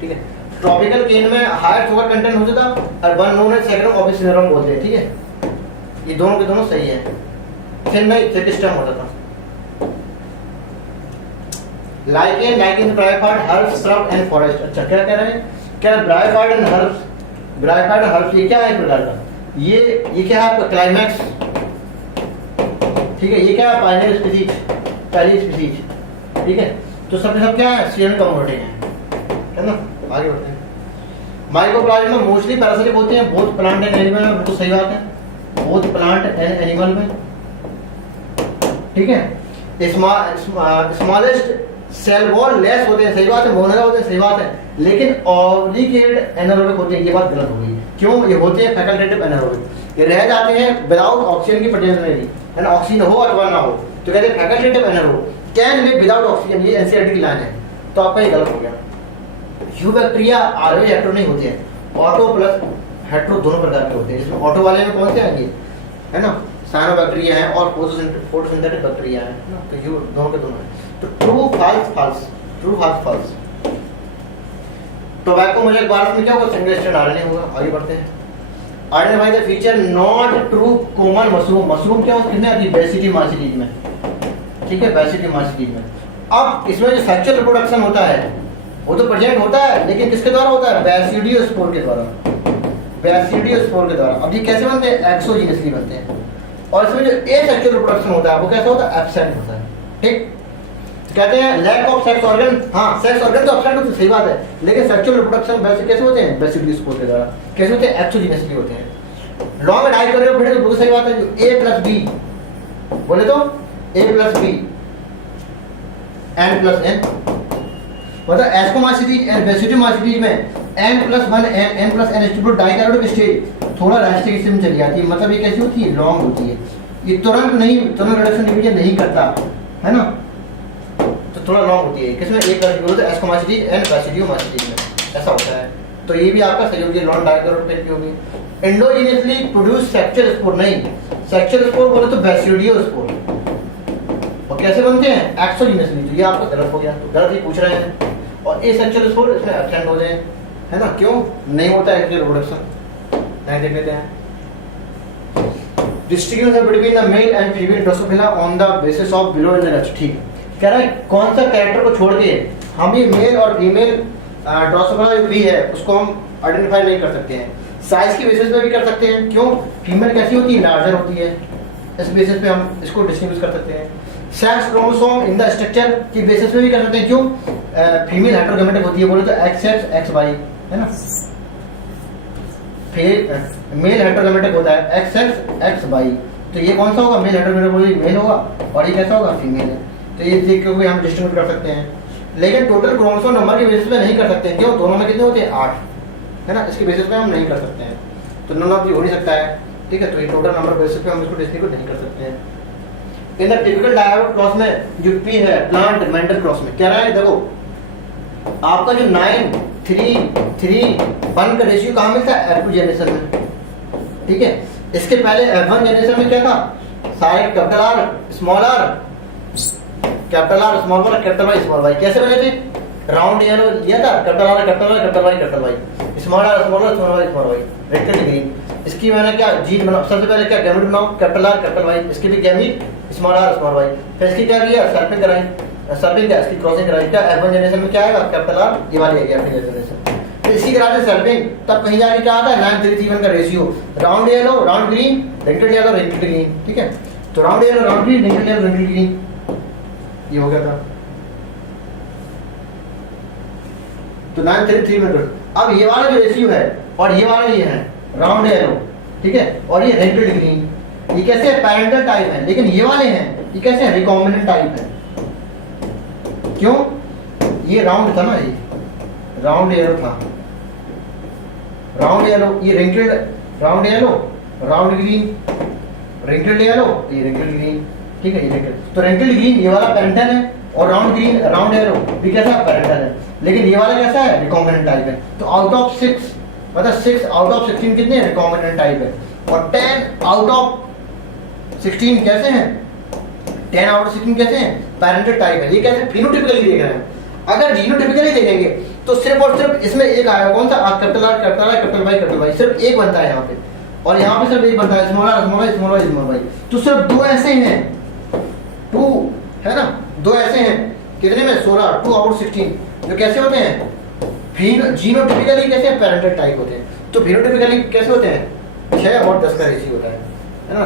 ठीक है। ट्रॉपिकल केन में हायर शुगर कंटेंट होता था और one known as second office syndrome बोलते हैं, ठीक है। ये दोनों के दोनों सही है, फिर नहीं फिर डिस्टर्ब होता था। Lichen, lichen bryophyte, herbs, shrub and forest. अच्छा क्या कह रहे हैं, क्या bryophyte and herbs, bryophyte and herbs ये क्या है एक प्रकार का, ये क्या है आपका क्लाइमैक्स, ठीक है। ये क्या है पाइनियल स्पीसीज, पहली स्पीसीज, ठीक है। तो सब सब क्या है, सीएन कन्वर्टिंग है ना। आगे बढ़ते हैं। माइकोप्लाज्मा मोस्टली पैरासिटिक होते हैं बोथ प्लांट एंड एनिमल में, बिल्कुल सही बात है, बोथ प्लांट एंड एनिमल में, ठीक है। स्मॉलेस्ट सेल वॉल लेस होते हैं, सही बात है, मोनोरा होते हैं, सही बात है, लेकिन ऑब्लिगेट एनारोबिक होते हैं, ये बात गलत हो गई। क्यों, ये होते हैं फैकल्टेटिव एनारोबिक, ये रह जाते हैं विदाउट ऑक्सीजन की प्रेजेंस में भी, है ना, ऑक्सीजन हो अथवा ना हो, तो कहते हैं facultative anaerobic can live without oxygen, ये एनसीईआरटी की लाइन है, तो आपका ये गलत हो गया। यू बैक्टीरिया आरओ हेट्रो नहीं होते हैं, ऑटो प्लस हेट्रो दोनों प्रकार के होते हैं, जिसमें ऑटो वाले में कौन से आएंगे, है ना, साइनोबैक्टीरिया है और फोटोसिंथेटिक बैक्टीरिया है ना, तो ये दोनों के दोनों है। तो true false false, true false false. Tobacco मुझे भारत में क्या होगा, सिंगल स्टैंड आरएनए होगा। आगे बढ़ते हैं। Identify the feature not true common mushroom, mushroom क्या होता है, कितने आती है, बेसिटी मार्सिटीज में, ठीक है, बेसिटी मार्सिटीज में। अब इसमें जो सेक्सुअल रिप्रोडक्शन होता है वो तो प्रेजेंट होता है, लेकिन किसके द्वारा होता है, बैसिडियोस्पोर के द्वारा, बैसिडियोस्पोर के द्वारा। अब ये कैसे बनते हैं, एक्सोजीनसली बनते हैं। और इसमें जो एसेक्सुअल रिप्रोडक्शन होता है वो कैसा होता है, एब्सेंट होता है, ठीक। कहते हैं लैक ऑफ सेक्स ऑर्गन, हाँ सेक्स ऑर्गन तो एब्सेंट होते हैं, सही बात है, लेकिन सेक्सुअल रिप्रोडक्शन वैसे कैसे होते हैं, बैसिडियोस्पोर के द्वारा। कैसे होते हैं, एक्सोजीनसली होते हैं। लॉन्ग डाई कर रहे हो फिर तो सही बात है, जो ए प्लस बी बोले तो A plus B N plus N, मतलब एस्कोमासिटीज एंड बेसिडियोमासिटीज में n+1 n+n डाइकैरियोटिक स्टेज थोड़ा रास्टिक स्टेज में चली जाती है, मतलब ये कैसी होती है, लॉन्ग होती है, ये तुरंत नहीं, तुरंत रिडक्शन डिवीजन नहीं करता, है ना, तो थोड़ा लॉन्ग होती है। किसमें एक बोलते हैं एस्कोमासिटीज एंड बेसिडियोमासिटीज में, ऐसा होता है। तो ये भी आपका सही हो गया, लॉन्ग डाइकैरियोटिक होगी। एंडोजीनियसली प्रोड्यूस सेक्सुअल स्पोर, नहीं सेक्सुअल स्पोर बोले तो बैसिडियोस्पोर, और कैसे बनते हैं, एक्सोजीनियसली, तो ये आपका गलत हो गया, तो गलत ही पूछ रहे हैं। और एसेक्सुअल स्पोर इसमें एब्सेंट हो जाए, है ना, क्यों नहीं होता है रिप्रोडक्शन, नहीं देख लेते हैं। Distinguish between the male and female Drosophila on the basis of below in the left, ठीक कह रहा है, कौन सा कैरेक्टर को छोड़ के हम ये मेल और फीमेल ड्रोसोफिला जो भी है उसको हम आइडेंटिफाई नहीं कर सकते हैं। साइज की बेसिस पे भी कर सकते हैं, क्यों, फीमेल कैसी होती है, लार्जर होती है, इस बेसिस पे हम इसको डिस्टिंग्विश कर सकते हैं। Sex chromosome in the structure की बेसिस पे भी कर सकते हैं, क्यों, फीमेल हेटेरोगैमेटिक होती है, बोले तो XX XY, है ना, फिर मेल हेटेरोगैमेटिक होता है XX XY, तो ये कौन सा होगा, मेल हेटेरोगैमेटिक मेल होगा, और ये कैसा होगा, फीमेल है, तो ये देख के हम डिस्टिंग्विश कर सकते हैं। लेकिन टोटल क्रोमोसोम नंबर की बेसिस पे नहीं कर सकते, क्यों, दोनों में कितने होते हैं, 8, है ना, इसकी बेसिस पे हम नहीं कर सकते हैं, तो नन ऑफ दी हो नहीं सकता है, ठीक है। तो ये टोटल नंबर बेसिस पे हम इसको डिस्टिंग्विश नहीं कर सकते हैं। In the typical diode cross में जो P है प्लांट मेंटल क्रॉस में क्या रहा है, देखो आपका जो 9:3:1 का रेशियो कहाँ मिलता है, F2 जनरेशन में, ठीक है। इसके पहले F1 जनरेशन में क्या था, सारे capital R small r, capital R small r capital Y small y, कैसे बने थे, राउंड येलो लिया था, capital R capital Y capital Y capital Y, small r small r small y small y, rectangle green. इसकी मैंने क्या gene बनाओ, सबसे पहले क्या गैमेट बनाओ, कैपिटल R कैपिटल Y, इसकी भी gamete small r small y, फिर इसकी क्या किया, सर्पिंग कराई, सर्पिंग क्या, इसकी क्रॉसिंग कराई, क्या F1 जनरेशन में क्या आएगा, कैपिटल R, ये वाली है F2 जनरेशन। तो इसी के बाद सर्पिंग, तब कहीं जाके क्या आता है, 9:3:1 का ratio, round yellow round green, wrinkled yellow wrinkled green, ठीक है। तो round yellow round green, wrinkled yellow wrinkled green, ये हो गया था। तो 9:3:3 में अब ये वाला जो रेशियो है और ये वाला ये है राउंड येलो, ठीक है, और ये रेंटेड ग्रीन। ये कैसे है? पैरेंटल टाइप है, लेकिन ये वाले हैं ये कैसे है? रिकॉम्बिनेंट टाइप है। क्यों? ये राउंड था ना, ये राउंड येलो था, राउंड येलो, ये wrinkled round yellow, round green, wrinkled yellow, ये रिंकल्ड ग्रीन, ठीक है, ये रिंकल्ड। तो रिंकल्ड ग्रीन ये वाला पैरेंटल है, और राउंड ग्रीन राउंड येलो भी कैसा पैरेंटल है, लेकिन ये वाला कैसा है? रिकॉम्बिनेंट टाइप है। तो आउट ऑफ 6 मतलब 6 आउट ऑफ 16 कितने रिकॉम्बिनेंट टाइप है, और 10 आउट ऑफ 16 कैसे हैं? 10 आउट ऑफ 16 कैसे हैं? पैरेंटल टाइप है। ये कैसे? फिनोटिपिकली देख रहे हैं। अगर जीनोटिपिकली देखेंगे तो सिर्फ और सिर्फ इसमें एक आएगा, कौन सा? Capital R, capital I, capital Y, capital Y, सिर्फ एक बनता है यहाँ पे, और यहाँ पे सिर्फ एक बनता है, small R, small Y, small Y, small Y. तो सिर्फ 2 ऐसे हैं, 2 है ना, 2 ऐसे हैं, कितने में? 16, 2 आउट 16, जो कैसे होते हैं? जीनोटिपिकली कैसे? पैरेंटल टाइप होते हैं। तो फिनोटिपिकली कैसे होते हैं? 6 और 10 का रेशियो होता है ना।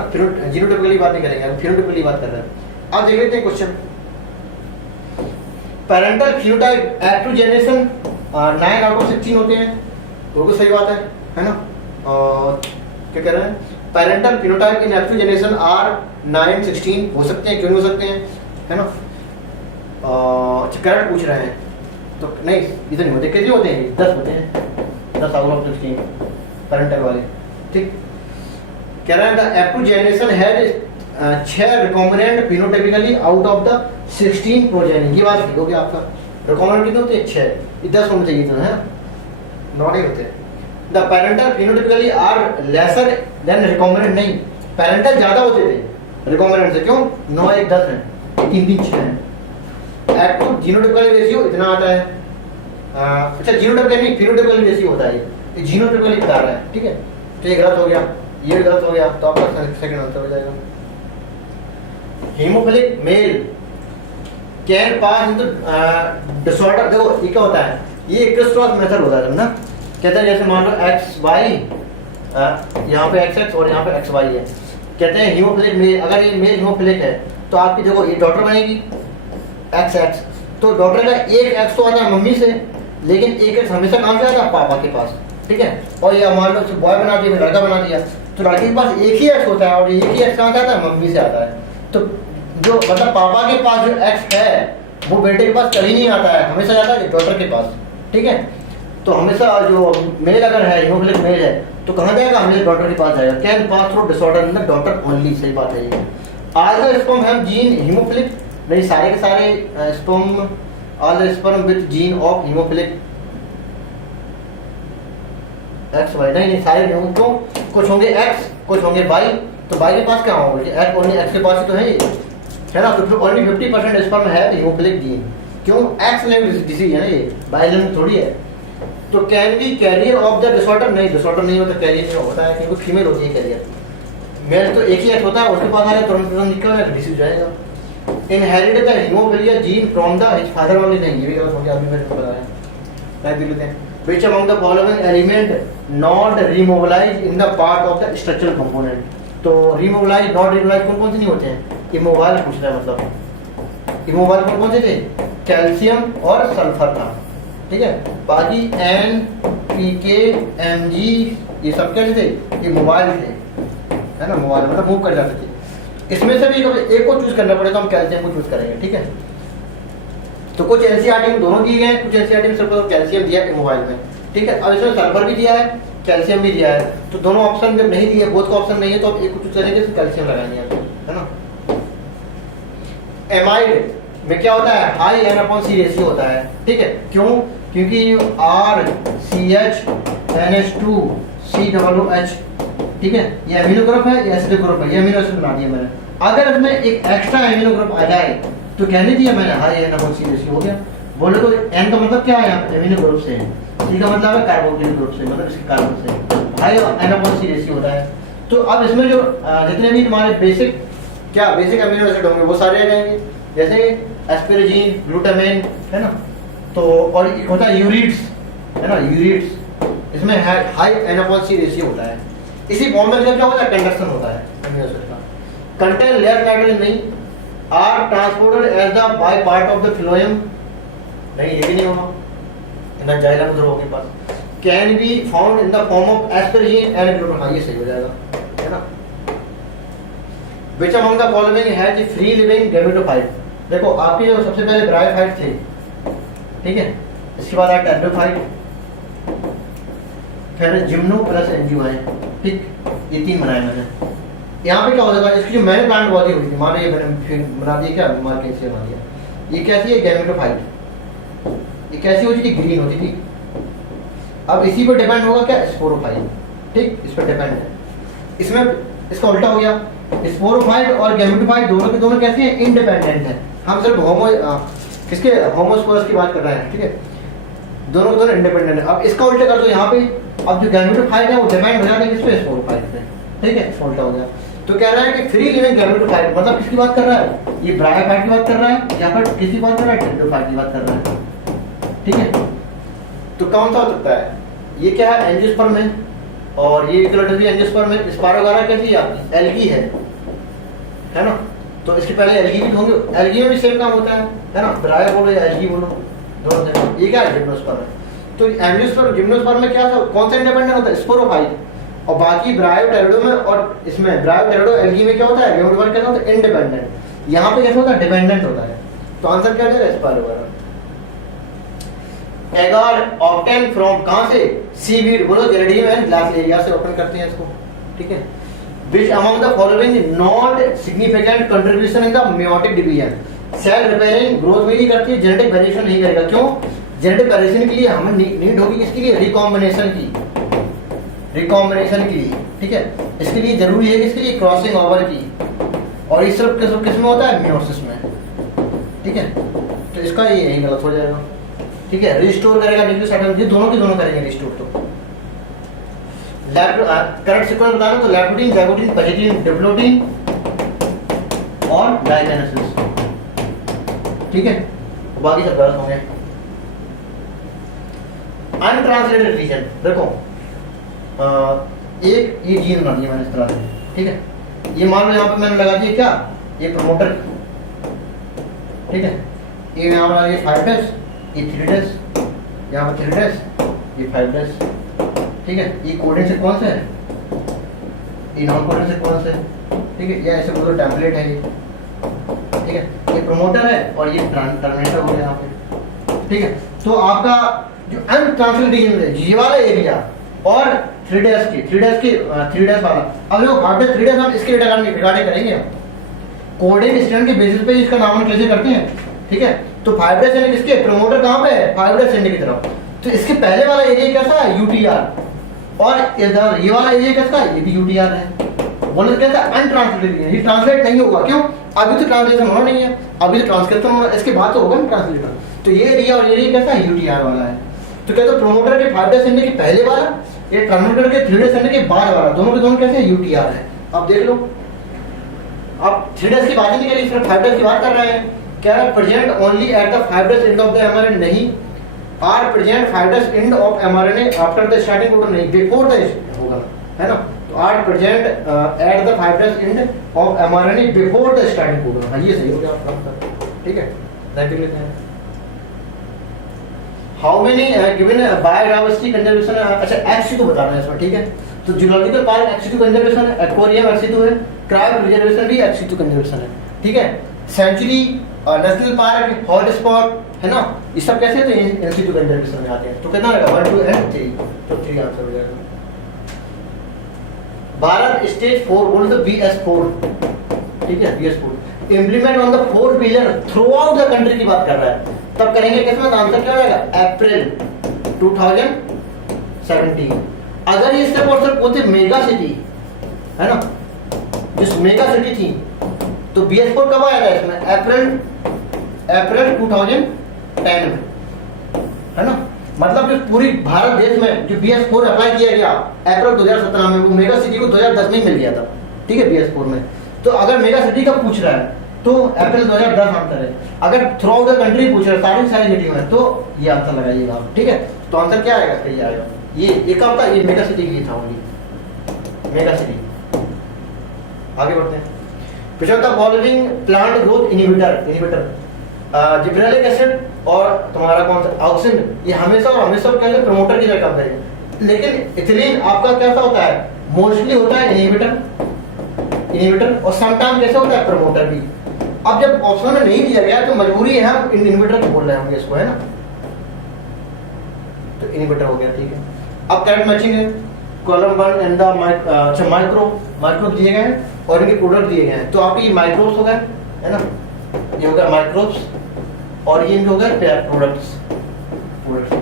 जीनोटिपिकली बात नहीं करेंगे, अब फिनोटिपिकली बात कर रहे हैं। अब देख लेते हैं question. Parental phenotype at two generation 9 out of 16 होते हैं, बिल्कुल सही बात है ना। क्या कह रहे हैं? Parental phenotype in at two generation are 9, 16 हो सकते हैं, क्यों नहीं हो सकते हैं, है ना। करेक्ट पूछ रहे हैं, तो नहीं इधर नहीं होते, कितने होते हैं? 10 होते हैं, 10 आउट ऑफ 16 पैरेंटल वाले, ठीक। कह रहे हैं at two generation had 6 recombinant phenotypically out of the 16 progeny. ये बात ठीक होगी आपका। रिकॉम्बिनेंट कितने होते हैं? 6, ये 10 होने चाहिए तो, है 9 ही होते हैं। The parental phenotypically are lesser than recombinant, नहीं पैरेंटल ज्यादा होते थे रिकॉम्बिनेंट से, क्यों? 9, 1, 10 है, 3, 3, 6 है। एट टू जीनोटाइपिकल रेशियो इतना आता है। अच्छा जीनोटाइपिकल नहीं, फिनोटाइपिकल रेशियो होता है, ये जीनोटाइपिकली बता रहा है, ठीक है। तो ये गलत हो गया, ये गलत हो गया, तो आपका सेकंड आंसर हो जाएगा। Haemophilic male can pass into disorder. देखो ये क्या होता है? ये क्रिस क्रॉस मेथड होता है ना। कहते हैं जैसे मान लो XY, यहाँ पे XX और यहाँ पे XY है। कहते हैं हीमोफिलिक मेल, अगर ये मेल हीमोफिलिक है तो आपकी देखो ये डॉटर बनेगी XX, तो डॉटर का एक X तो आता है मम्मी से, लेकिन एक X हमेशा कहाँ से आता है? पापा के पास, ठीक है। और ये मान लो बॉय बना दिया, लड़का बना दिया, तो लड़के के पास एक ही X होता है, और एक ही X कहाँ से आता है? मम्मी से आता है। तो जो मतलब पापा के पास जो X है वो बेटे के पास कभी नहीं आता है, हमेशा जाता है डॉटर के पास, ठीक है। तो हमेशा जो मेल अगर है, हीमोफिलिक मेल है, तो कहाँ जाएगा? हमेशा डॉटर के पास जाएगा। Can pass through disorder in the daughter only, सही बात है ये। All the sperm have gene haemophilic, नहीं सारे के सारे sperm, all the sperm with gene of haemophilic XY, नहीं सारे नहीं होंगे, क्यों? कुछ होंगे X, कुछ होंगे Y, तो Y के पास क्या होंगे? X ओनली X के पास ही तो है ये, है ना। तो ओनली 50% स्पर्म है हीमोफिलिक जीन, क्यों? X लिंक्ड डिसीज है ना ये, Y लिंक्ड थोड़ी है। तो can be carrier of the disorder, नहीं डिसऑर्डर नहीं होता, कैरियर नहीं होता है, क्योंकि फीमेल होती है कैरियर। मेल तो एक ही X होता है, उसके पास आया तुरंत निकल डिसीज जाएगा। Inherited the haemophilia gene from the his father only, नहीं ये भी गलत हो गया, अभी मैंने बताया। राइट देख लेते हैं। Which among the following element not remobilized in the part of the structural component? तो remobilize, not remobilize कौन कौन से नहीं होते हैं? इमोबाइल पूछ रहा है, मतलब इमोबाइल कौन कौन से थे? कैल्शियम और सल्फर था, ठीक है। बाकी N, PK, Mg ये सब क्या थे? ये मोबाइल थे, है ना। मोबाइल मतलब मूव कर जाते थे। इसमें से भी एक को चूज करना पड़ेगा, हम कैल्शियम को चूज करेंगे, ठीक है। तो कुछ एनसीईआरटी में दोनों दिए गए हैं, कुछ एनसीईआरटी में सिर्फ कैल्शियम दिया है मोबाइल में, ठीक है। अब इसमें सल्फर भी दिया है, कैल्शियम भी दिया है, तो दोनों ऑप्शन जब नहीं दिए, बोथ का ऑप्शन नहीं है, तो आप एक को चूज करेंगे, तो कैल्शियम लगाएंगे, है ना। एमाइड में क्या होता है? हाई N/C रेशियो होता है, ठीक है। क्यों? क्योंकि RCH NH2 COOH, ठीक है, ये अमीनो ग्रुप है, ये एसिडिक ग्रुप है, ये अमीनो एसिड बना दिया मैंने। अगर इसमें एक एक्स्ट्रा अमीनो ग्रुप आ जाए तो कहने दिया मैंने हाई N/C रेशियो हो गया। बोले तो N का मतलब क्या है? अमीनो ग्रुप से है, C का मतलब है कार्बोक्सिलिक ग्रुप से, मतलब इसके कार्बन से हाई N/C रेशियो होता है। तो अब इसमें जो जितने भी तुम्हारे बेसिक अमीनो एसिड होंगे वो सारे आ जाएंगे, जैसे एस्पेरेजिन, ग्लूटामाइन, है ना। तो और एक होता है यूरिड्स, है ना, यूरिड्स, इसमें हाई N/C रेशियो होता है। इसी फॉर्म में क्या होता है? कंडक्शन होता है अमीनो एसिड का। कंटेन लेयर नाइट्रोजन नहीं, are transported as the by part of the phloem, नहीं ये भी नहीं होगा ना, जाइलम उधर होगी पास। Can be found in the form of asparagine and glutamine. हाँ, ये सही हो जाएगा, है ना। Which among the following has free living gametophyte. देखो आपके जो सबसे पहले ब्रायोफाइट थे, ठीक है, इसके बाद आया टेट्रोफाइट, फिर जिम्नो प्लस एंजियो आए, ठीक, ये 3 बनाए मैंने। यहाँ पे क्या हो जाएगा, इसकी जो मैंने प्लांट बॉडी हुई थी, मान लो ये मैंने फिर बना दिया, क्या मार्केट से बना दिया, ये कैसी है गैमेटोफाइट, ये कैसी होती थी, ग्रीन होती थी। अब इसी पर डिपेंड होगा क्या, स्पोरोफाइट, ठीक, इस पर डिपेंड है। इसमें इसका उल्टा हो गया, स्पोरोफाइट और गैमेटोफाइट दोनों के दोनों कैसे हैं, इंडिपेंडेंट है। हम सिर्फ किसके होमोस्पोरस की बात कर रहे हैं, ठीक है, दोनों के दोनों इंडिपेंडेंट है। अब इसका उल्टा कर दो यहाँ पे, अब जो गैमेटोफाइट है वो डिपेंड हो जाता है किस पे, स्पोरोफाइट पे, ठीक है, उल्टा हो गया। तो कह रहा है कि फ्री लिविंग गैमेटोफाइट, मतलब किसकी बात कर रहा है, ये ब्रायोफाइट की बात कर रहा है या फिर किसी बात कर रहा है, टेट्रोफाइट की बात कर रहा है, ठीक है। तो कौन सा हो सकता है, ये क्या है, एंजियोस्पर्म है, और ये इक्विलेटरली एंजियोस्पर्म है। स्पायरोगारा कैसी है आपकी, एल्गी है ना। तो इसके पहले एल्गी भी होंगे, एल्गी में भी सेम काम होता है ना, ब्रायो बोलो या एल्गी बोलो, दोनों सेम। ये क्या है, जिम्नोस्पर्म है। तो एंजियोस्पर्म जिम्नोस्पर्म में क्या था, कौन सा इंडिपेंडेंट होता है, स्पोरोफाइट, और बाकी ब्रायोटेरिडो में और इसमें ब्रायोटेरिडो एल्गी में क्या होता है, गैमेटोफाइट कैसा होता है, इंडिपेंडेंट। यहाँ पे कैसा होता है, डिपेंडेंट होता है। तो आंसर क्या हो जाएगा, स्पायरोगारा। एगार ऑब्टेन फ्रॉम, कहां से, सीवीड, बोलो जेरेडियम एंड ग्लास एरिया से ओपन करते हैं इसको, ठीक है। Which among the following not significant contribution in the meiotic division, cell repairing growth में नहीं करती है, जेनेटिक वेरिएशन नहीं करेगा। क्यों, जेनेटिक वेरिएशन के लिए हमें नीड होगी किसके लिए, रिकॉम्बिनेशन की, रिकॉम्बिनेशन के लिए, ठीक है। इसके लिए जरूरी है किसके लिए, क्रॉसिंग ओवर की, और ये सिर्फ किस में होता है, मियोसिस में, ठीक है। तो इसका ये यही गलत हो जाएगा, ठीक है। रिस्टोर करेगा न्यूक्लियोसाइड, ये दोनों के दोनों करेंगे रिस्टोर। तो करेक्ट सीक्वेंस बताना, तो लैप्टोडीन, जैगोडीन, पैजिटीन, डिप्लोडीन और डाइजेनेसिस, ठीक है। बाकी सब गलत होंगे। अनट्रांसलेटेड रीजन, देखो एक ये जीन बना दिया मैंने इस तरह से, ठीक है। ये मान लो यहाँ पे मैंने लगा दिया क्या, ये प्रमोटर, ठीक है। ये यहाँ बना दिया 5' ये 3', यहाँ पर 3', ये 5', ठीक है। ये कोडेड से कौन सा है, ये नॉन कोडेड से कौन सा है, ठीक है। या ऐसे बोलो टेम्पलेट है ये, ठीक है। ये प्रमोटर है और ये टर्मिनेटर हो गया यहाँ पे, ठीक है। तो आपका जो अनट्रांसलेटेड है ये वाला एरिया और 3' वाला, अब देखो 3' हम इसके रिगार्डिंग करेंगे, कोडिंग स्टैंड के बेसिस पे इसका नामकरण कैसे करते हैं, ठीक है। तो 5' यानी किसके, प्रमोटर कहाँ पे है, 5' एंड की तरफ। तो इसके पहले वाला एरिया कैसा है, यूटीआर, और इधर ये वाला एरिया कैसा है, ये भी यूटीआर है। बोले तो कहता है अनट्रांसलेटेड, ये ट्रांसलेट नहीं होगा। क्यों, अभी तो ट्रांसलेशन होना नहीं है, अभी तो ट्रांसक्रिप्शन होना, इसके बाद तो होगा ना ट्रांसलेशन। तो ये एरिया और एरिया कैसा है, यूटीआर वाला है। तो कहते हैं प्रोमोटर के 5' एंड के पहले वाला, ये टर्मिनेटर के 3' एंड के बाद वाला, दोनों के दोनों कैसे यूटीआर है। अब देख लो, अब 3' की बात नहीं करी, सिर्फ 5' की बात कर रहे हैं। कह रहा है present only at the 5' end of the mRNA, नहीं, are present 5' end of mRNA after the starting codon, नहीं, बिफोर द होगा, है ना। तो are present at the 5' end of mRNA before the starting codon, हाँ ये सही हो गया आपका, ठीक है। देख लेते हैं how many given biodiversity conservation, अच्छा एच2 बताना है इसमें, ठीक है। तो जूलॉजिकल पार्क एच2 कंजर्वेशन है, एक्वेरियम एच2 है, क्रायो प्रिजर्वेशन भी एच2 कंजर्वेशन है, ठीक है। Century national park, hot spot, है ना, ये सब कैसे तो एच2 कंजर्वेशन में आते हैं। तो कितना लगा 1 2 एंड 3, तो 3 आंसर हो जाएगा। भारत स्टेज 4 बोल तो BS4, ठीक है, BS4 implement on the 4 pillar through out the country की बात कर रहा है। तब करेंगे किसमें, आंसर क्या होगा, अप्रैल 2017। अगर ये स्टेप और सिर्फ बोलते मेगा सिटी, है ना, जिस मेगा सिटी थी, तो BS4 कब आएगा इसमें, अप्रैल 2010 में, है ना। मतलब जो पूरी भारत देश में जो BS4 अप्लाई किया गया अप्रैल 2017 में, वो मेगा सिटी को 2010 में मिल गया था, ठीक है, BS4 में। तो अगर मेगा सिटी का पूछ रहा है तो अप्रैल 2010 आंसर है। अगर थ्रू आउट द कंट्री पूछ रहा है सारी सिटी में, तो ये आंसर लगाइएगा आप, ठीक है। तो आंसर क्या आएगा, सही आएगा। ये कब था, ये मेगा सिटी के लिए था ओनली, मेगा सिटी। आगे बढ़ते हैं। पिछड़ा following plant growth inhibitor gibberellic acid और तुम्हारा कौन सा ऑक्सिन, ये हमेशा और हमेशा क्या है, प्रमोटर की जगह काम करेगा। लेकिन इथिलीन आपका कैसा होता है, मोस्टली होता है इनहिबिटर और समटाइम कैसे होता है प्रमोटर भी। अब जब ऑप्शन में नहीं दिया गया तो मजबूरी है हम इनहिबिटर को बोल रहे होंगे इसको, है ना, तो इनहिबिटर हो गया, ठीक है। अब करेक्ट मैचिंग है, कॉलम 1 एंड द माइक्रो दिए गए हैं और इनके प्रोडक्ट दिए गए हैं, तो आपके ये माइक्रोब्स हो गए, है ना, ये हो गया माइक्रोब्स और ये हो गया प्रोडक्ट्स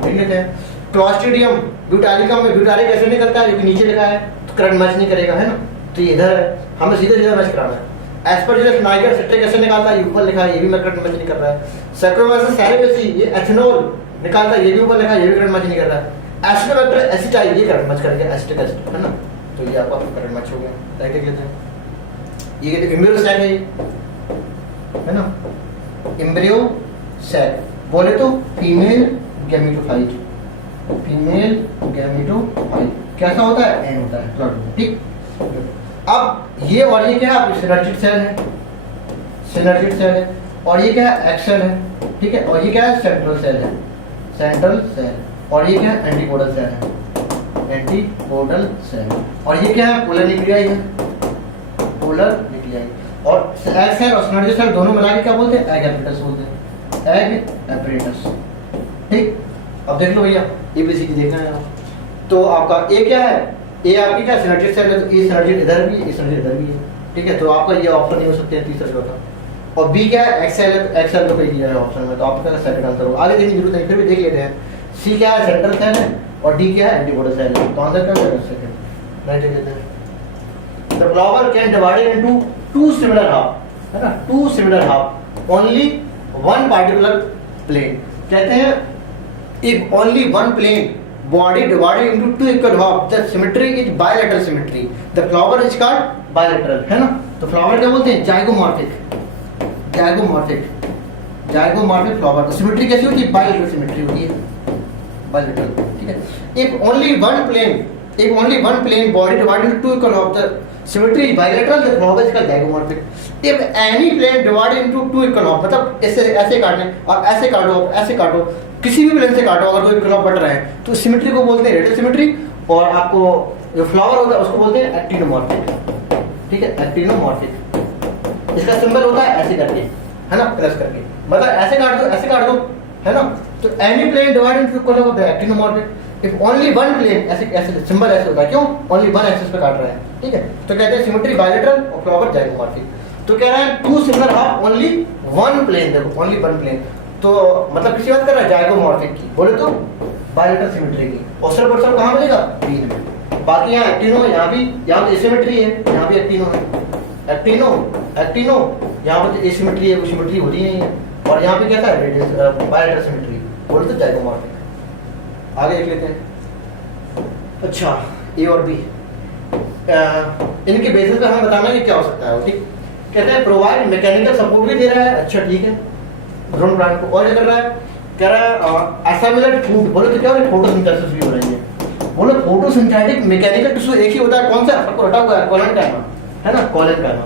लिख लेते हैं। क्लॉस्ट्रिडियम ब्यूटालिकम में ब्यूटालिक एसिड निकलता है, जो कि नीचे लिखा है, तो करंट मैच नहीं करेगा, है ना, तो ये इधर है, हमें सीधे सीधा मैच कराना है। एस्परजिलस नाइगर सिट्रिक एसिड निकालता है, ये ऊपर लिखा है, ये भी करंट मैच नहीं कर रहा है। सैक्रोमाइसिस सैलिवेसी ये एथेनॉल निकालता है, ये भी ऊपर लिखा है, ये भी करंट मैच नहीं कर रहा है। एसिडोबैक्टर एसिटाइल ये करंट मैच करेगा, एसिटिक एसिड, है ना, तो ये आपका करंट मैच हो गया। राइट लिख लेते हैं। ये कहते हैं एम्ब्रियो सैक है ना, एम्ब्रियो सैक बोले तो फीमेल गैमेटोफाइट, फीमेल गैमेटोफाइट कैसा होता है, एन होता है, ठीक। अब ये और ये क्या है, आपकी सिनर्जिड सेल है, सिनर्जिड सेल है, और ये क्या है, एक्सेल है, ठीक है, और ये क्या है, सेंट्रल सेल है, सेंट्रल सेल, और ये क्या है, एंटीपोडल सेल है, एंटीपोडल सेल, और ये क्या है, पोलर न्यूक्लियाई है, पोलर न्यूक्लियाई, और एग सेल और सिनर्जिड सेल दोनों मिला के क्या बोलते हैं, एग एपरेटस बोलते हैं, एग एपरेटस, ठीक। अब देख लो भैया, एबीसीडी देखना है, तो आपका ए क्या है, ए आपकी क्या सिनर्जिड सेल है, तो ए सिनर्जिड इधर भी, ए सिनर्जिड इधर भी है, ठीक है, तो आपका ये ऑप्शन नहीं हो सकते हैं, तीसरा चौथा। और बी क्या है, एक्सेल है, तो एक्सेल तो कोई दिया है ऑप्शन में, तो आपका सेकंड आंसर होगा। आगे देखने की जरूरत नहीं, फिर भी देख लेते हैं। सी क्या है, सेंट्रल सेल है, और डी क्या है, एंटीपोडल सेल है, तो आंसर क्या होगा, सेकंड। राइट लिख लेते हैं। The flower can divided into two similar half, है ना, two similar half, only one particular plane, कहते हैं if only one plane body divided into two equal half, the symmetry is bilateral symmetry, the flower is called bilateral, है ना, तो flower क्या बोलते हैं, zygomorphic, zygomorphic, zygomorphic flower. Symmetry कैसी होती है, बाइलेटरल सिमेट्री होती है, बाइलेटरल, ठीक है। if only one plane body divided into two equal half, the symmetry is bilateral, the flower is called zygomorphic. if any plane divided into two equal half, मतलब ऐसे ऐसे काटने, आप ऐसे काटो, आप ऐसे काटो, किसी भी प्लेन से काटो, अगर कोई क्लॉप बट रहे हैं तो सिमेट्री को बोलते हैं रेडियल सिमेट्री, और आपको जो फ्लावर होता है उसको बोलते हैं एक्टिनोमॉर्फिक, ठीक है, एक्टिनोमॉर्फिक। इसका सिंबल होता है ऐसे करके, है ना, प्रेस करके, मतलब ऐसे काट दो, ऐसे काट दो, है ना, तो any plane divided into equal of actinomorphic. If only one plane, ऐसे ऐसे सिंबल ऐसे होता है, क्यों, ओनली वन एक्सिस पे काट रहा है, ठीक है, तो कहते हैं सिमेट्री बाइलेटरल और फ्लावर जाइगोमॉर्फिक। तो कह रहा है two similar half only one plane, देखो ओनली वन प्लेन, तो मतलब किसी बात कर रहा है, जाइगोमॉर्फिक की, बोले तो बाइलेटरल सिमेट्री की। ऑस्टर पर्सन कहाँ मिलेगा, बी में। बाकी यहाँ एक्टिनो, यहाँ भी, यहाँ पे एसिमेट्री है, यहाँ भी एक्टिनो है, एक्टिनो एक्टिनो, यहाँ पे एसिमेट्री है, सिमेट्री होती नहीं है, और यहाँ पे क्या था, बाइलेटरल सिमेट्री, बोले तो जाइगोमॉर्फिक। आगे देख लेते हैं। अच्छा, ए और बी, इनके बेसिस पे हमें बताना है कि क्या हो सकता है, ठीक। कहते हैं प्रोवाइड मैकेनिकल सपोर्ट भी दे रहा है, अच्छा ठीक है, ड्रोन ब्रांड को, और क्या कर रहा है, कह रहा है एसाइलेट फूड, बोले तो क्या हो रहा है, फोटोसिंथेसिस भी हो रही है, बोले फोटोसिंथेटिक मैकेनिकल टिश्यू एक ही होता है, कौन सा, आपको रटा हुआ है, कोलेनकाइमा, है ना, कोलेनकाइमा।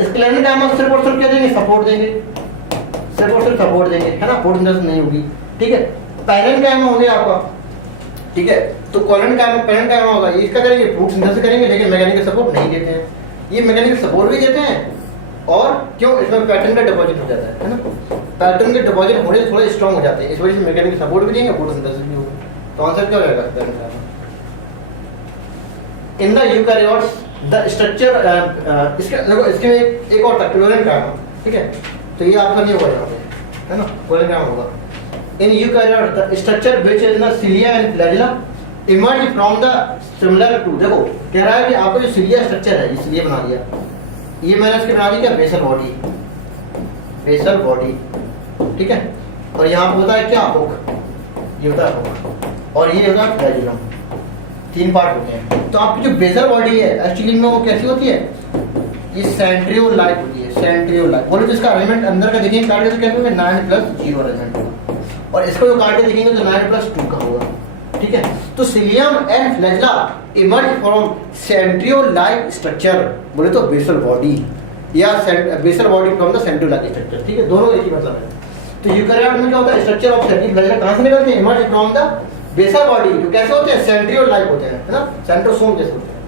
इस कोलेनकाइमा सिर्फ और सिर्फ क्या देंगे, सपोर्ट देंगे, सिर्फ और सिर्फ सपोर्ट देंगे, है ना, फोटोसिंथेसिस नहीं होगी, ठीक है। पैरेन्काइमा हो गया आपका, ठीक है, तो कोलेनकाइमा पैरेन्काइमा होगा, इसका करेंगे फ्रूट सिंथेसिस करेंगे, लेकिन मैकेनिकल सपोर्ट नहीं देते हैं, ये मैकेनिकल सपोर्ट भी देते हैं, और क्यों, इसमें पैटर्न का डिपॉजिट हो जाता है ना, पैटर्न के डिपॉजिट होने से थोड़े स्ट्रॉन्ग हो जाते हैं, इस वजह से मैकेनिकल सपोर्ट भी देंगे, फोटोसिंथेसिस भी होगा, तो आंसर क्या हो जाएगा, in the eukaryotes the structure, इसके देखो, इसके एक और कोलेनकाइमा, ठीक है, तो ये आपका नहीं होगा यहाँ पे, है ना, कोलेनकाइमा होगा। In eukaryote the structure which is in the cilia and flagella emerge from the similar to, देखो कह रहा है कि आपको जो सिलिया स्ट्रक्चर है, इसलिए बना दिया, ये मैंने इसके बना दी क्या, बेसल बॉडी, बेसल बॉडी, ठीक है, और यहाँ पे होता है क्या, हुक, ये होता है हुक, और ये होता है फ्लैजिलम, तीन पार्ट होते हैं। तो आपकी जो बेसल बॉडी है एक्चुअली में वो कैसी होती है, ये सेंट्रियोल लाइक होती है, सेंट्रियोल लाइक, बोले तो इसका अरेंजमेंट अंदर का देखेंगे काट के तो क्या होगा, 9+0 अरेंजमेंट होगा, और इसको जो काट के देखेंगे तो 9+2 का होगा, ठीक है। तो cilium and flagella emerge from centriole like structure, बोले तो बेसल बॉडी, या basal body from the centriole like structure, ठीक है, दोनों एक ही मतलब है। तो यूकैरियोट में क्या होता है, स्ट्रक्चर ऑफ सेंट्रियोल फ्लैजिला कहां से निकलते हैं, emerge from the basal body जो कैसे होते हैं, सेंट्रियोल लाइक होते हैं, है ना, सेंट्रोसोम जैसे होते हैं।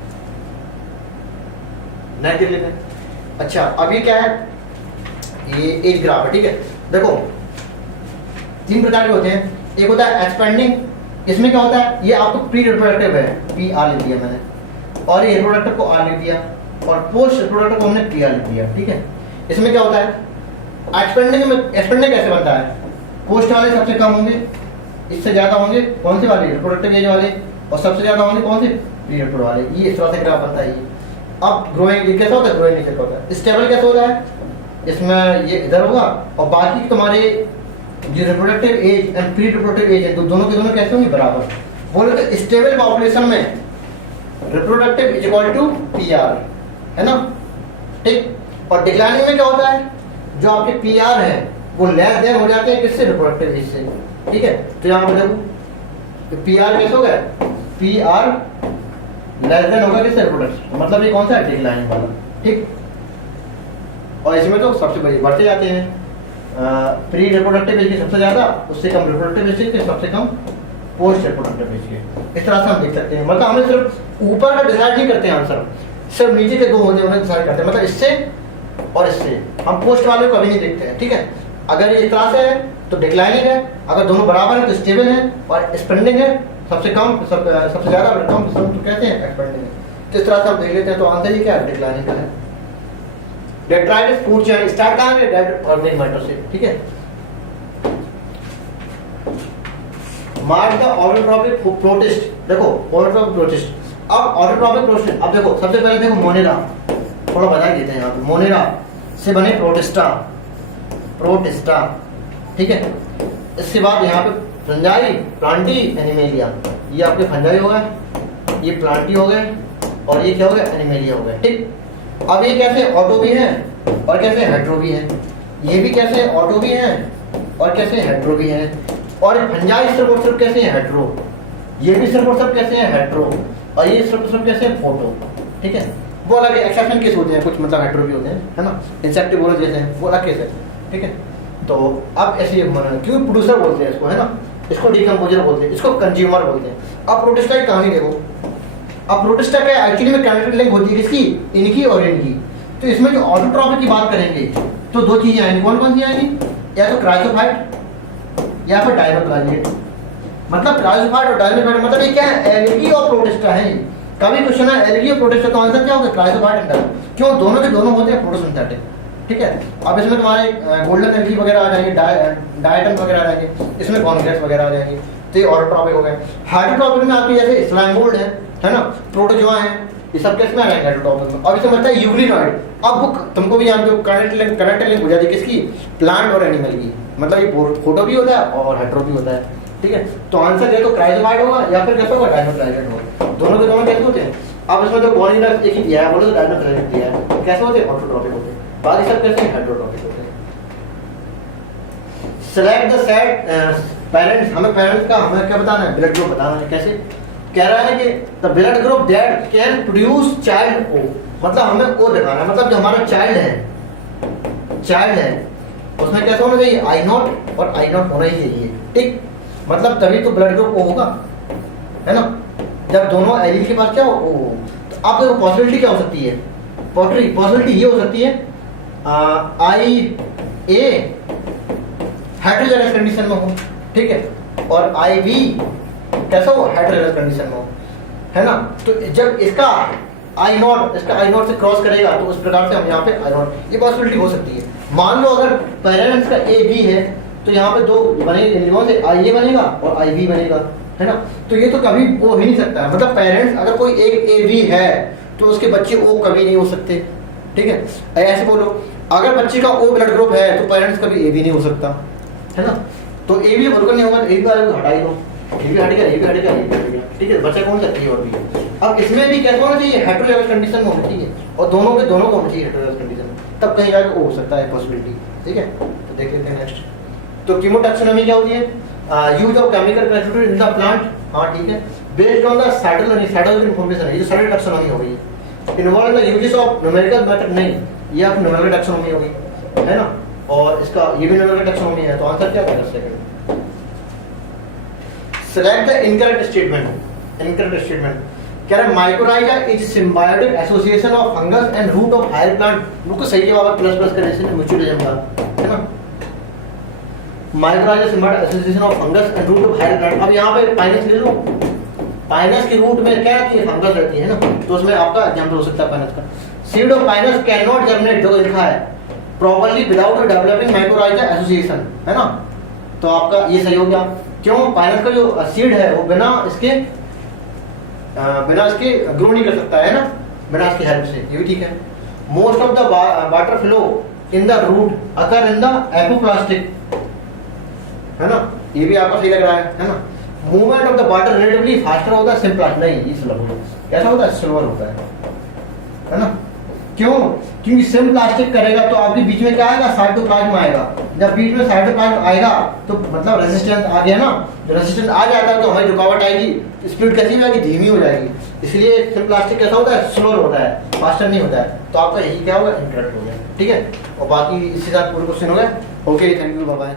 नेक्स्ट देख लेते हैं। अच्छा अब ये क्या है, ये एज ग्राफ है, ठीक है। देखो 3 प्रकार के होते हैं, एक होता है एक्सपेंडिंग, इसमें क्या होता है, ये आपको प्री रिप्रोडक्टिव है, पी आर लिख दिया मैंने, और ये रिप्रोडक्टिव को आर लिख दिया, और पोस्ट रिप्रोडक्टिव को हमने पी आर लिख दिया, ठीक है। इसमें क्या होता है, एक्सपेंडिंग में एक्सपेंडिंग कैसे बनता है, पोस्ट वाले सबसे कम होंगे, इससे ज्यादा होंगे कौन से वाले, रिप्रोडक्टिव एज वाले, और सबसे ज्यादा होंगे कौन से, प्री रिप्रोडक्टिव वाले। ये इस तरह से ग्राफ बनता है। ये अब ग्रोइंग कैसा होता है, ग्रोइंग नेचर का होता है। स्टेबल कैसे होता है, इसमें ये इधर होगा और बाकी तुम्हारे जो reproductive age and pre reproductive age है तो दोनों के दोनों कैसे होंगे, बराबर। बोले तो स्टेबल पॉपुलेशन में reproductive is equal to P R, है ना, ठीक। और डिक्लाइनिंग में क्या होता है, जो आपके पी आर है वो लेस देन हो जाते हैं किससे, रिप्रोडक्टिव एज से, ठीक है। तो यहाँ पर देखो पी आर कैसे होगा, पी आर लेस देन होगा किससे, रिप्रोडक्टिव, मतलब ये कौन सा है, डिक्लाइनिंग वाला, ठीक। और इसमें तो सबसे बड़ी बढ़ते जाते हैं, प्री रिप्रोडक्टिव एज की सबसे ज्यादा, उससे कम रिप्रोडक्टिव एज के, सबसे कम पोस्ट रिप्रोडक्टिव एज के। इस तरह से हम देख सकते हैं, मतलब हमें सिर्फ ऊपर का डिसाइड नहीं करते हैं आंसर, सिर्फ नीचे के 2 होते हैं उन्हें डिसाइड करते हैं, मतलब इससे और इससे। हम पोस्ट वाले को कभी नहीं देखते हैं, ठीक है। अगर ये इस तरह से है तो डिक्लाइनिंग है, अगर दोनों बराबर है तो स्टेबल है, और स्पेंडिंग है, सबसे कम सबसे ज्यादा कम तो कहते हैं एक्सपेंडिंग है। तो इस तरह से हम देख लेते हैं, तो आंसर ही क्या है, डिक्लाइनिंग का है। डेट्राइटिस फूड चेन स्टार्ट कहां है, डेट ऑर्गेनिक मैटर से, ठीक है। मार्क द ऑटोट्रॉपिक प्रोटिस्ट, देखो ऑटोट्रॉपिक प्रोटिस्ट। अब ऑटोट्रॉपिक प्रोटिस्ट, अब देखो सबसे पहले देखो मोनेरा, थोड़ा बता देते हैं यहाँ पे, मोनेरा से बने प्रोटिस्टा, प्रोटिस्टा, ठीक है। इसके बाद यहाँ पे फंजाई, प्लांटी, एनिमेलिया, ये आपके फंजाई हो गए, ये प्लांटी हो गए, और ये क्या हो गया, एनिमेलिया हो गए, ठीक। अब ये कैसे ऑटो भी है और कैसे हेट्रो भी है, ये भी कैसे ऑटो भी है और कैसे हेट्रो भी है, और फंजाई सिर्फ और सिर्फ कैसे है, हेट्रो, ये भी सिर्फ और सिर्फ कैसे है, हेट्रो, और ये सिर्फ और सिर्फ कैसे है, फोटो, ठीक है। वो अलग एक्सेप्शन केस होते हैं, कुछ मतलब हेट्रो भी होते हैं, है ना, इंसेक्टिवोरस जैसे हैं, वो अलग केस है, ठीक है। तो अब ऐसे क्यों प्रोड्यूसर बोलते हैं इसको, है ना, इसको डिकम्पोजर बोलते हैं, इसको कंज्यूमर बोलते हैं। अब प्रोटिस्टा की कहानी देखो, अब प्रोटिस्टा का एक्चुअली में काइनेटिक लिंक होती है किसकी, इनकी और इनकी। तो इसमें जो ऑटोट्रॉपिक की बात करेंगे तो 2 चीजें आएंगी, कौन कौन सी आएंगी, या तो क्राइसोफाइट या फिर डायनोक्लाइजेट। मतलब क्राइसोफाइट और डायनोक्लाइजेट मतलब ये क्या है, एल्गी और प्रोटिस्टा है। कभी क्वेश्चन है एल्गी और प्रोटिस्टा, तो आंसर क्या होगा, क्राइसोफाइट एंड, क्यों, दोनों के दोनों होते हैं प्रोटोसिंथेटिक, ठीक है। अब इसमें तुम्हारे गोल्डन एल्गी वगैरह आ जाएंगे, डायटम वगैरह आ जाएंगे, इसमें कॉन्ग्रेस वगैरह आ जाएंगे, तो ये ऑटोट्रॉपिक हो गए। हाइड्रोट्रॉपिक में आपके जैसे स्लाइमोल्ड है ना, प्रोटोजोआ है, ये सब किस में आ जाएंगे, हाइड्रोट्रॉपिक में। अब इसमें बनता है यूग्लिनॉइड। अब वो तुमको भी यहाँ पे कनेक्ट लिंक हो जाती है किसकी, प्लांट और एनिमल की, मतलब ये फोटो भी होता है और हेट्रो भी होता है, ठीक है। तो आंसर क्या, तो क्राइसोफाइट होगा या फिर कैसा होगा, डायनोक्लाइजेट होगा, दोनों के दोनों कैसे होते हैं। अब इसमें जो बॉडी एक ही दिया है, बोलो तो डायनोक्लाइजेट दिया है, कैसे होते हैं, ऑटोट्रॉपिक होते हैं, बाकी सब कैसे हाइड्रोट्रॉपिक होते हैं। सेलेक्ट द सेट पेरेंट्स, हमें पेरेंट्स का हमें क्या बताना है, ब्लड ग्रुप बताना है। कैसे, कह रहा है कि the blood group that can produce child O, मतलब हमें ओ दिखाना है, मतलब जो हमारा चाइल्ड है उसमें कैसा होना चाहिए, आई नॉट और आई नॉट होना ही चाहिए, ठीक। मतलब तभी तो ब्लड ग्रुप ओ होगा, है ना, जब दोनों एलील के पास क्या हो, ओ। तो आप देखो पॉसिबिलिटी क्या हो सकती है, पॉसिबिलिटी ये हो सकती है, आई ए हेटेरोजाइगस कंडीशन में हो, ठीक है, और आई बी कैसा हो, हेटेरोजाइगस कंडीशन में हो, है ना। तो जब इसका आई नॉट से क्रॉस करेगा तो उस प्रकार से हम यहाँ पे आई नॉट, ये पॉसिबिलिटी हो सकती है। मान लो अगर पेरेंट्स का ए बी है तो यहाँ पे 2 बनेंगे, से आई ए बनेगा और आई बी बनेगा, है ना। तो ये तो कभी हो ही नहीं सकता, मतलब पेरेंट्स अगर कोई एक ए बी है तो उसके बच्चे ओ कभी नहीं हो सकते, ठीक है। ऐसे बोलो अगर बच्चे का ओ ब्लड ग्रुप है तो पेरेंट्स कभी ए बी नहीं हो सकता, है ना। तो ए बी बोलकर नहीं होगा, ए बी वाले को हटा ही दो, ए बी हटेगा, ठीक है, बच्चा कौन सकती है और भी। अब इसमें भी कैसा होना चाहिए, हेटेरोजाइगस कंडीशन में होना चाहिए, और दोनों के दोनों को होना चाहिए हेटेरोजाइगस कंडीशन में, तब कहीं जाकर हो सकता है पॉसिबिलिटी, ठीक है। तो देख लेते हैं नेक्स्ट। तो कीमोटैक्सोनॉमी क्या होती है, use of chemical constituent in the plant, हाँ ठीक है, based on the cytology information है, ये साइटल टैक्सोनॉमी हो गई। Involve the uses of numerical method, नहीं ये आप न्यूमेरिकल टैक्सोनॉमी हो गई, है ना, और इसका ये भी न्यूमेरिकल टैक्सोनॉमी है। तो आंसर क्या था, second. Select the incorrect statement. Incorrect statement कह रहा है mycorrhiza is symbiotic association of fungus and root of higher plant. बिल्कुल सही जवाब है, प्लस प्लस का जैसे म्यूचुअलिज्म का, है ना। Mycorrhiza symbiotic association of fungus and root of higher plant. अब यहाँ पे पाइनस ले लो, पाइनस की रूट में क्या रहती है, फंगस रहती है ना, तो उसमें आपका एग्जाम्पल हो सकता है पाइनस का। Seed of Pinus can not germinate, जो लिखा है properly without developing mycorrhiza association, है ना, तो आपका ये सही हो गया। क्यों, पाइनस का जो सीड है वो बिना इसके ग्रो नहीं कर सकता है ना, बिना इसके हेल्प से, ये भी ठीक है। Most of the water flow in the root occur in the apoplastic, है ना, ये भी आपको सही लग रहा है ना। Movement of the water relatively faster होता है सिंपल, नहीं ये स्लो होता है। कैसा होता है, स्लोअर होता है ना। क्यों, क्योंकि सिम प्लास्टिक करेगा तो आपके बीच में क्या आएगा, साइटोप्लाज्म आएगा। जब बीच में साइटोप्लाज्म आएगा तो मतलब रेजिस्टेंस आ गया ना, जो रेजिस्टेंस आ जाता है तो हमारी रुकावट आएगी, स्पीड कैसी हो जाएगी, धीमी हो जाएगी। इसलिए सिम प्लास्टिक कैसा होता है, स्लोअर होता है, फास्टर नहीं होता है। तो आपका यही क्या होगा, इनकरेक्ट हो गया, ठीक है। और बाकी इसके साथ पूरे क्वेश्चन हो गए। Okay, thank you, bye bye.